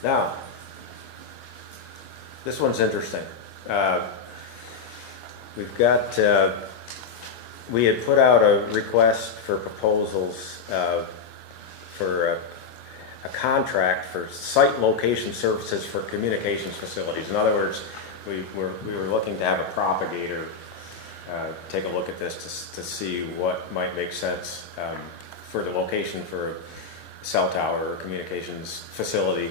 Now, this one's interesting. We've got, we had put out a request for proposals for a contract for site location services for communications facilities. In other words, we were looking to have a propagator take a look at this to see what might make sense for the location for a cell tower or communications facility.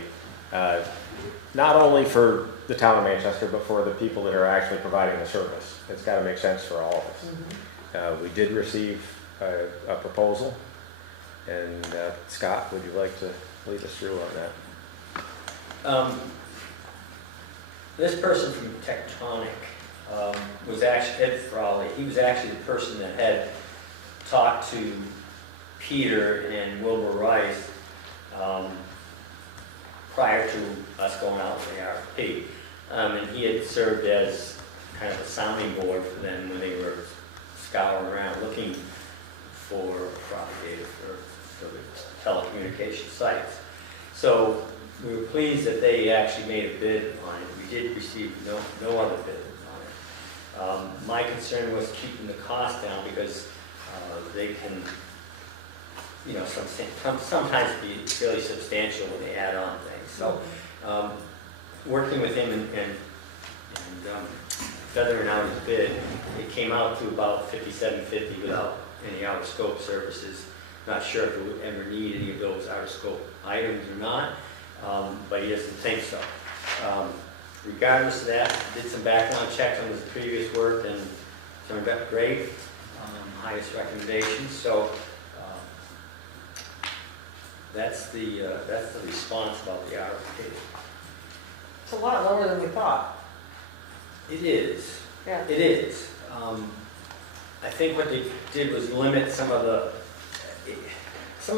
Not only for the town of Manchester, but for the people that are actually providing the service. It's got to make sense for all of us. We did receive a proposal, and Scott, would you like to lead us through on that? This person from Tectonic was actually Ed Frawley. He was actually the person that had talked to Peter and Wilbur Rice prior to us going out for the RFP. And he had served as kind of a sounding board for them when they were scouring around looking for a propagator for the telecommunication sites. So we were pleased that they actually made a bid on it. We did receive no other bids on it. My concern was keeping the cost down because they can, you know, sometimes be fairly substantial when they add on things. So working with him and feathering out his bid, it came out to about $57.50 without any out of scope services. Not sure if we would ever need any of those out of scope items or not, but he doesn't think so. Regardless of that, did some background checks on his previous work and turned out great, highest recommendations. So that's the response about the RFP. It's a lot lower than we thought. It is. Yeah. It is. I think what they did was limit some of the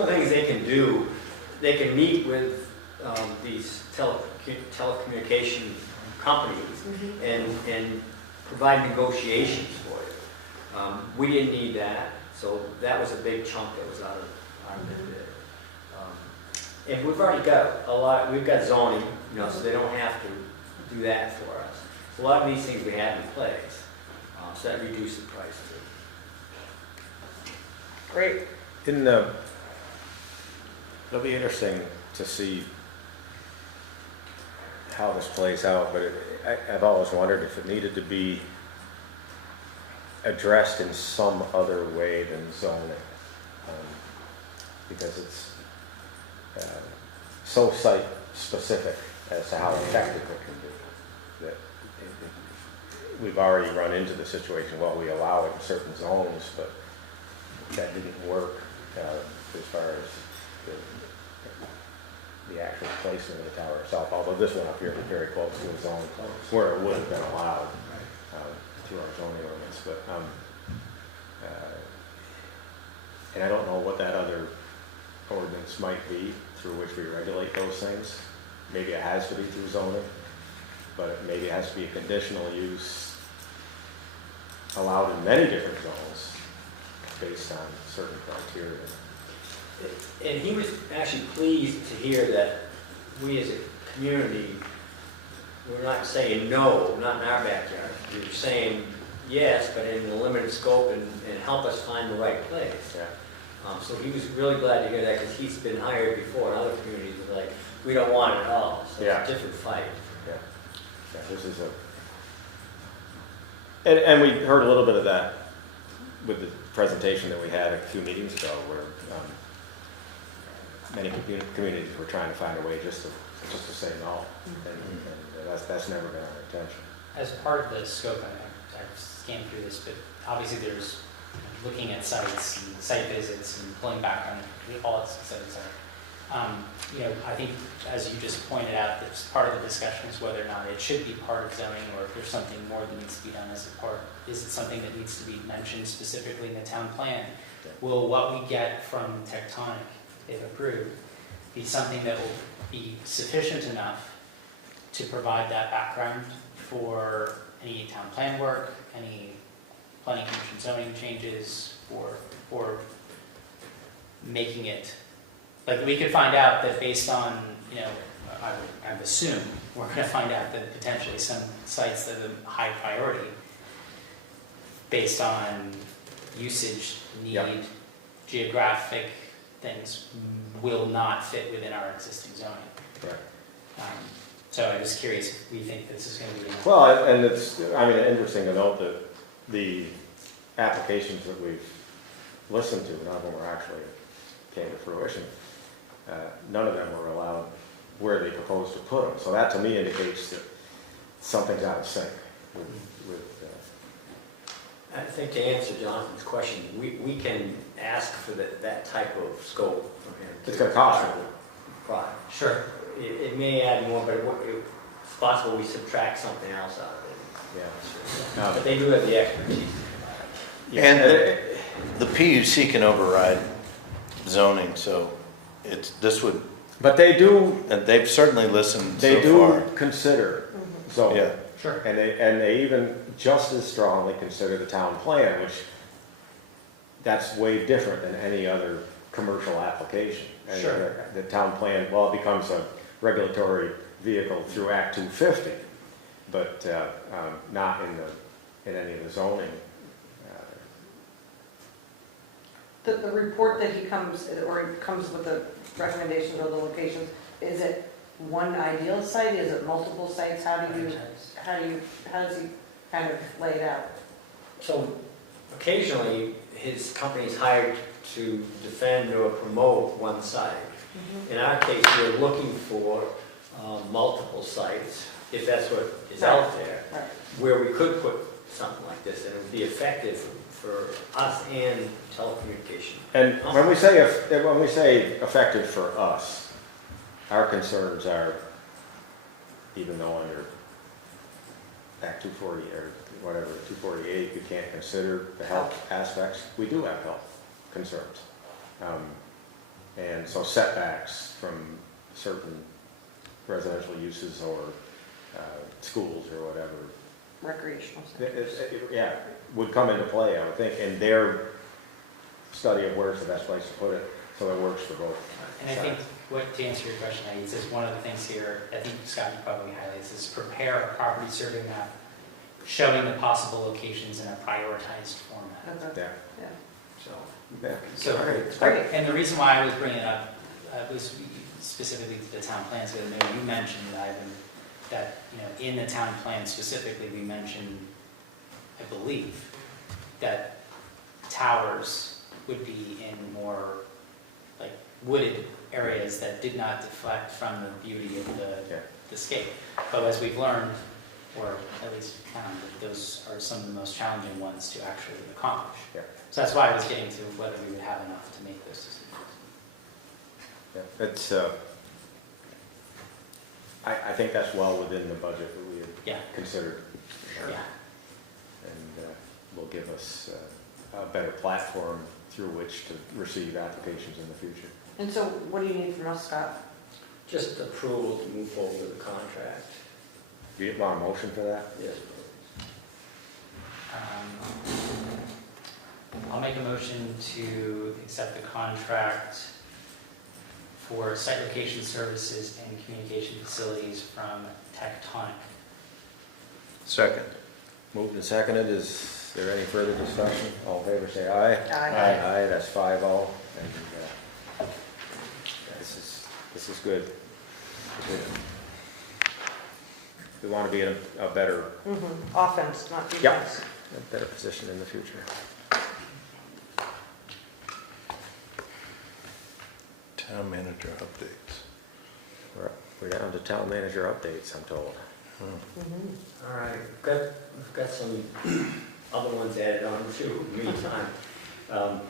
things they can do. They can meet with these telecommunication companies and provide negotiations for you. We didn't need that, so that was a big chunk that was out of our bid. And we've already got a lot. We've got zoning, you know, so they don't have to do that for us. So a lot of these things we have in place, so that reduced the price too. Great. It'll be interesting to see how this plays out, but I've always wondered if it needed to be addressed in some other way than zoning, because it's so site specific as to how effective it can be. That we've already run into the situation, well, we allow it in certain zones, but that didn't work as far as the actual placement of the tower itself, although this one up here was very close to a zone where it would have been allowed through our zoning ordinance. But and I don't know what that other ordinance might be through which we regulate those things. Maybe it has to be through zoning, but maybe it has to be a conditional use allowed in many different zones based on certain criteria. And he was actually pleased to hear that we as a community, we're not saying no, not in our backyard. We're saying yes, but in a limited scope and help us find the right place. Yeah. So he was really glad to hear that because he's been hired before in other communities, like, we don't want it at all. So Yeah. it's a different fight. Yeah, this is and we heard a little bit of that with the presentation that we had a few meetings ago, where many communities were trying to find a way just to say no, and that's never been our intention. As part of the scope, I've scanned through this, but obviously there's looking at sites and site visits and pulling back on all its sites. I think, as you just pointed out, that's part of the discussion is whether or not it should be part of zoning, or if there's something more that needs to be done as a part. Is it something that needs to be mentioned specifically in the town plan? Will what we get from Tectonic, if approved, be something that will be sufficient enough to provide that background for any town plan work, any planning commission zoning changes, or making it, like, we could find out that based on, I would assume, we're going to find out that potentially some sites that are high priority, based on usage, need, Yep. geographic things, will not fit within our existing zoning. Correct. So I'm just curious if we think this is going to be enough. Well, and it's, interesting to note that the applications that we've listened to, none of them were actually came to fruition. None of them were allowed where they proposed to put them. So that to me indicates that something's out of sync with I think to answer Jonathan's question, we can ask for that type of scope from him. It's gonna cost him. Product. Sure. It may add more, but it's possible we subtract something else out of it. yeah. But they do have the expertise. And the PUC can override zoning, so this would, But they do, and they've certainly listened they so far. do consider zoning. Yeah. Sure. And they even just as strongly consider the town plan, which that's way different than any other commercial application. And Sure. The town plan, well, it becomes a regulatory vehicle through Act 250, but not in any of the zoning. The report that he comes with the recommendations of the locations, is it one ideal site, is it multiple sites, how does he kind of lay it out? So occasionally, his company's hired to defend or promote one site. In our case, we're looking for multiple sites, if that's what is out there, Right. where we could put something like this, and it would be effective for us and telecommunication. And when we say effective for us, our concerns are, even though under Act 240 or whatever, 248, we can't consider the health aspects, we do have health concerns. And so setbacks from certain residential uses or schools or whatever, Recreational centers. yeah, would come into play, I would think, in their study of where's the best place to put it, so it works for both And I think, to answer your question, it says one of the things here, I think Scott, you probably highlights, is prepare a property survey map showing the possible locations in a prioritized format. Okay. Yeah. Yeah. So, Yeah. So, Great. and the reason why I was bringing it up was specifically to the town plans, because I know you mentioned, Ivan, that, in the town plan specifically, we mentioned, I believe, that towers would be in more like wooded areas that did not deflect from the beauty of the scape. But as we've learned, or at least found, that those are some of the most challenging ones to actually accomplish. Yeah. So that's why I was getting to whether we would have enough to make those decisions. Yeah, it's, I think that's well within the budget that we had considered. Yeah. And will give us a better platform through which to receive applications in the future. And so what do you need from us, Scott? Just approval to move forward with the contract. Do you want a motion for that? Yes. I'll make a motion to accept the contract for site location services and communication facilities from Tectonic. Second. Moved and seconded, is there any further discussion? All in favor, say aye. Aye. Aye, that's 5-0. And this is good. We want to be in a better, Offense, not Yep. defense. a better position in the future. Town manager updates. We're down to town manager updates, I'm told. All right, we've got some other ones added on too, in the meantime.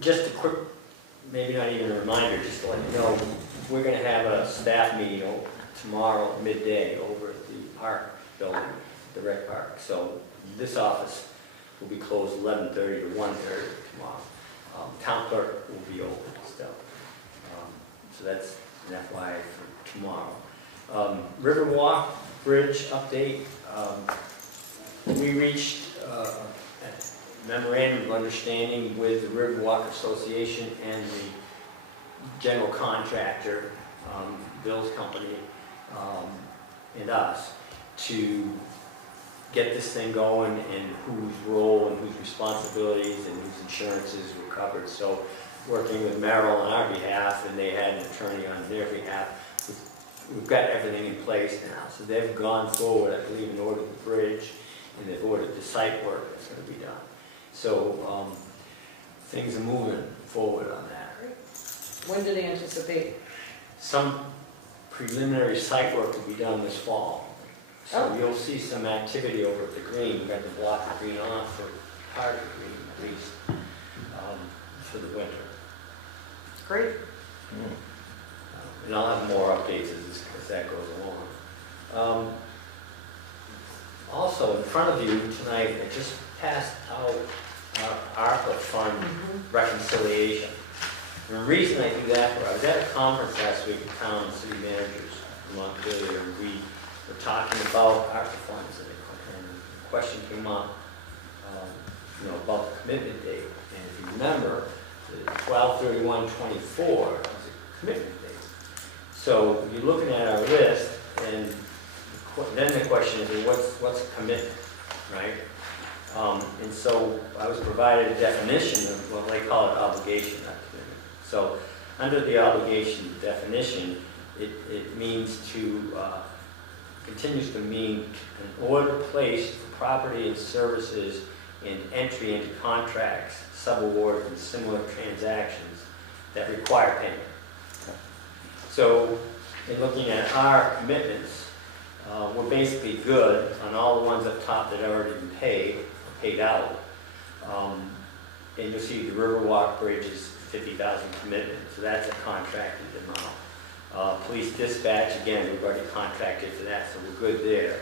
Just a quick, maybe not even a reminder, just to let you know, we're gonna have a staff meeting tomorrow at midday over at the park building, the rec park. So this office will be closed 11:30 to 1:30 tomorrow. Town clerk will be open still. So that's an FYI for tomorrow. Riverwalk Bridge update. We reached a memorandum of understanding with the Riverwalk Association and the general contractor, Bill's company, and us, to get this thing going and whose role and whose responsibilities and whose insurances were covered. So working with Merrill on our behalf, and they had an attorney on their behalf, we've got everything in place now. So they've gone forward, I believe, and ordered the bridge, and they've ordered the site work that's going to be done. So things are moving forward on that. When do they anticipate? Some preliminary site work will be done this fall. So Oh. you'll see some activity over at the green. We've got to block the green off for part of the green at least for the winter. Great. And I'll have more updates as that goes along. Also, in front of you tonight, I just passed out our ARPA fund reconciliation. And the reason I do that, I was at a conference last week with town and city managers in Montpelier, and we were talking about ARPA funds, and the question came up, about the commitment date. And if you remember, the 12/31/24 was a commitment date. So you're looking at our list, and then the question is, well, what's a commitment, right? And so I was provided a definition of what they call an obligation, not commitment. So under the obligation definition, it means continues to mean an order placed for property and services and entry into contracts, subawards, and similar transactions that require payment. So in looking at our commitments, we're basically good on all the ones up top that have already been paid out. And you'll see the Riverwalk Bridge is 50,000 commitment, so that's a contracted amount. Police dispatch, again, we've already contracted for that, so we're good there.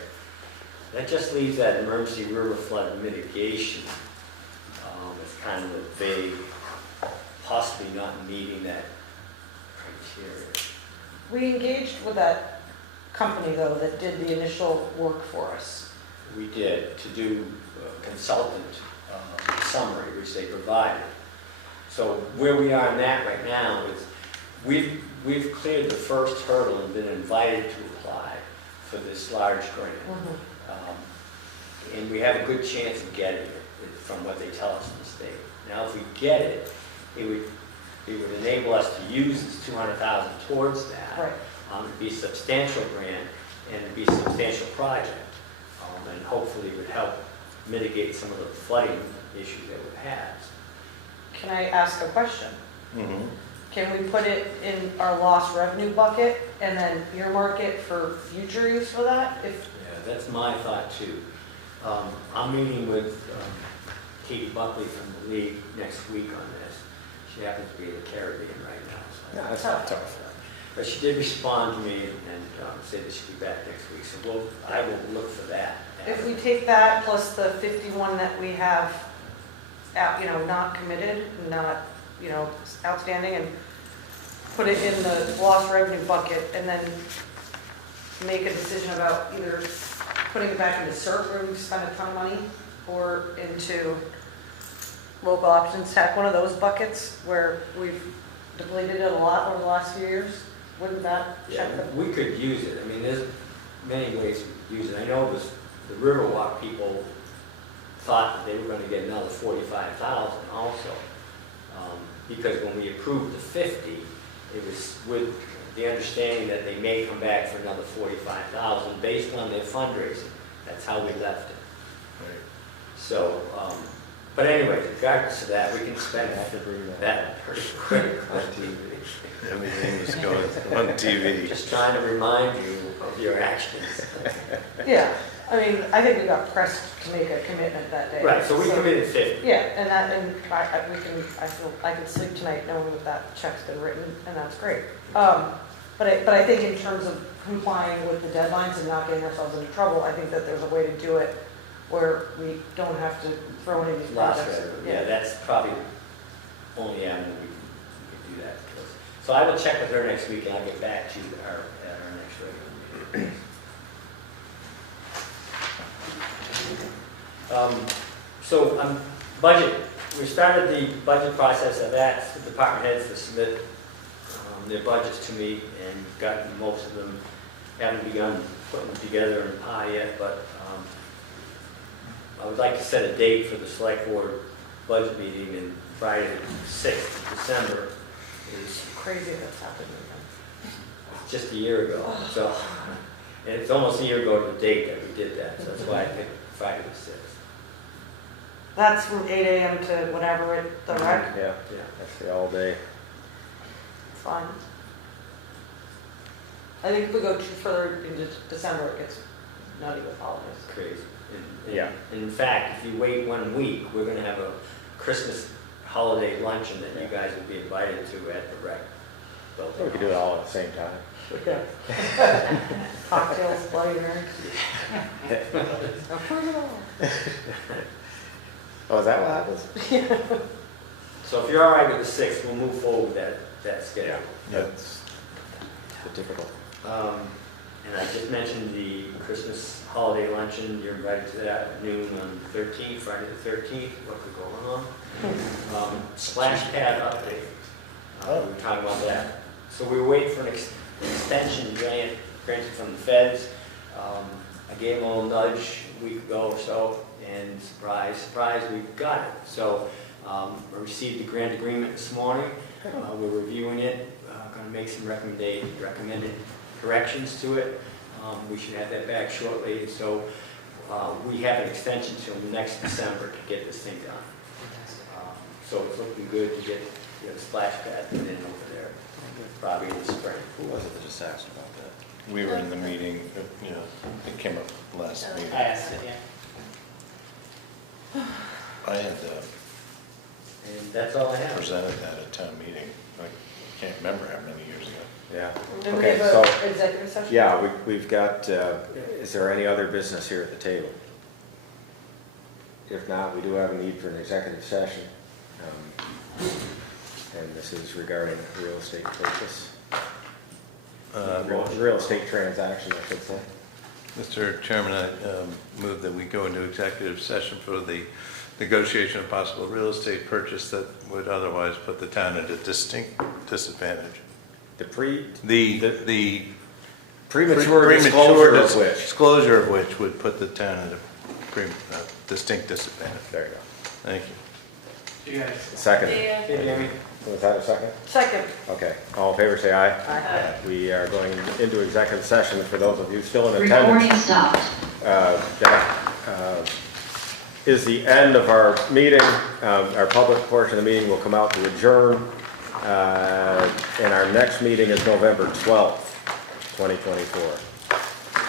That just leaves that emergency river flood mitigation. It's kind of a vague, possibly not meeting that criteria. We engaged with that company, though, that did the initial work for us. We did, to do a consultant summary, which they provided. So where we are in that right now is we've cleared the first hurdle and been invited to apply for this large grant. And we have a good chance of getting it from what they tell us in the state. Now, if we get it, it would enable us to use this 200,000 towards that. Right. It'd be a substantial grant and it'd be a substantial project. And hopefully it would help mitigate some of the flooding issues that we've had. Can I ask a question? Can we put it in our lost revenue bucket and then earmark it for future use for that? Yeah, that's my thought too. I'm meeting with Katie Buckley from the league next week on this. She happens to be in the Caribbean right now. So Yeah, that's not tough. but she did respond to me and said that she'll be back next week. So I will look for that. If we take that plus the 51 that we have, not committed, not, outstanding, and put it in the lost revenue bucket, and then make a decision about either putting it back into CERT where we've spent a ton of money, or into local options tax, one of those buckets where we've depleted it a lot over the last few years. Wouldn't that Yeah, check the? we could use it. I mean, there's many ways we could use it. I know the Riverwalk people thought that they were gonna get another 45,000 also. Because when we approved the 50, it was with the understanding that they may come back for another 45,000 based on their fundraising. That's how we left it. So, but anyway, regardless of that, we can spend that pretty quick on TV. Everything was going on TV. Just trying to remind you of your actions. Yeah, I mean, I think we got pressed to make a commitment that day. Right, so we committed 50. Yeah, and that, and I feel, I can sleep tonight knowing that that check's been written, and that's great. But I think in terms of complying with the deadlines and not getting ourselves into trouble, I think that there's a way to do it where we don't have to throw any of these Lost projects. revenue. Yeah, that's probably the only avenue we can do that. So I will check with her next week and I'll get back to you at our next regular meeting. Budget, we started the budget process. I've asked the department heads to submit their budgets to me and gotten most of them, haven't begun putting them together in a pie yet, but I would like to set a date for the select board budget meeting, and Friday, the 6th of December is Crazy that's happened again. just a year ago. So, and it's almost a year ago to the date that we did that, so that's why I picked Friday the 6th. That's from 8 AM to whenever it, the rec, Yeah, Yeah. that's the all day. it's fine. I think if we go too further into December, it gets nutty with holidays. It's crazy. And- Yeah. And in fact, if you wait 1 week, we're gonna have a Christmas holiday luncheon that you guys will be invited to at the rec. We could do it all at the same time. Yeah. Cocktails, Bloody Mary. Approve it all. Oh, is that what happens? So if you're all right with the 6th, we'll move forward with that schedule. That's the typical. And I just mentioned the Christmas holiday luncheon. You're invited to that at noon on the 13th, Friday the 13th. What we're going on? Splash pad update. We were talking about that. So we were waiting for an extension granted from the feds. I gave them a little nudge a week ago or so, and surprise, we got it. So I received the grant agreement this morning. We're reviewing it, going to make some recommended corrections to it. We should have that back shortly. So we have an extension till next December to get this thing done. So it's looking good to get the splash pad put in over there, probably in the spring. Who was it that just asked about that? We were in the meeting, it came up last meeting. I asked it, yeah. I had And that's all I have. presented that at town meeting, I can't remember how many years ago. Yeah. Didn't we Okay, have so, an executive session? yeah, we've got, is there any other business here at the table? If not, we do have a need for an executive session. And this is regarding real estate purchase. Real estate transaction, I should say. Mr. Chairman, I move that we go into executive session for the negotiation of possible real estate purchase that would otherwise put the town at a distinct disadvantage. The Premature disclosure of which. would put the town at a distinct disadvantage. There you go. Thank you. You guys. Second. Yeah. Hey, Jamie. Was that a second? Second. Okay. All in favor, say aye. Aye. We are going into executive session. For those of you still in Recording attendance, stopped. that is the end of our meeting. Our public portion of the meeting will come out to adjourn. And our next meeting is November 12th, 2024.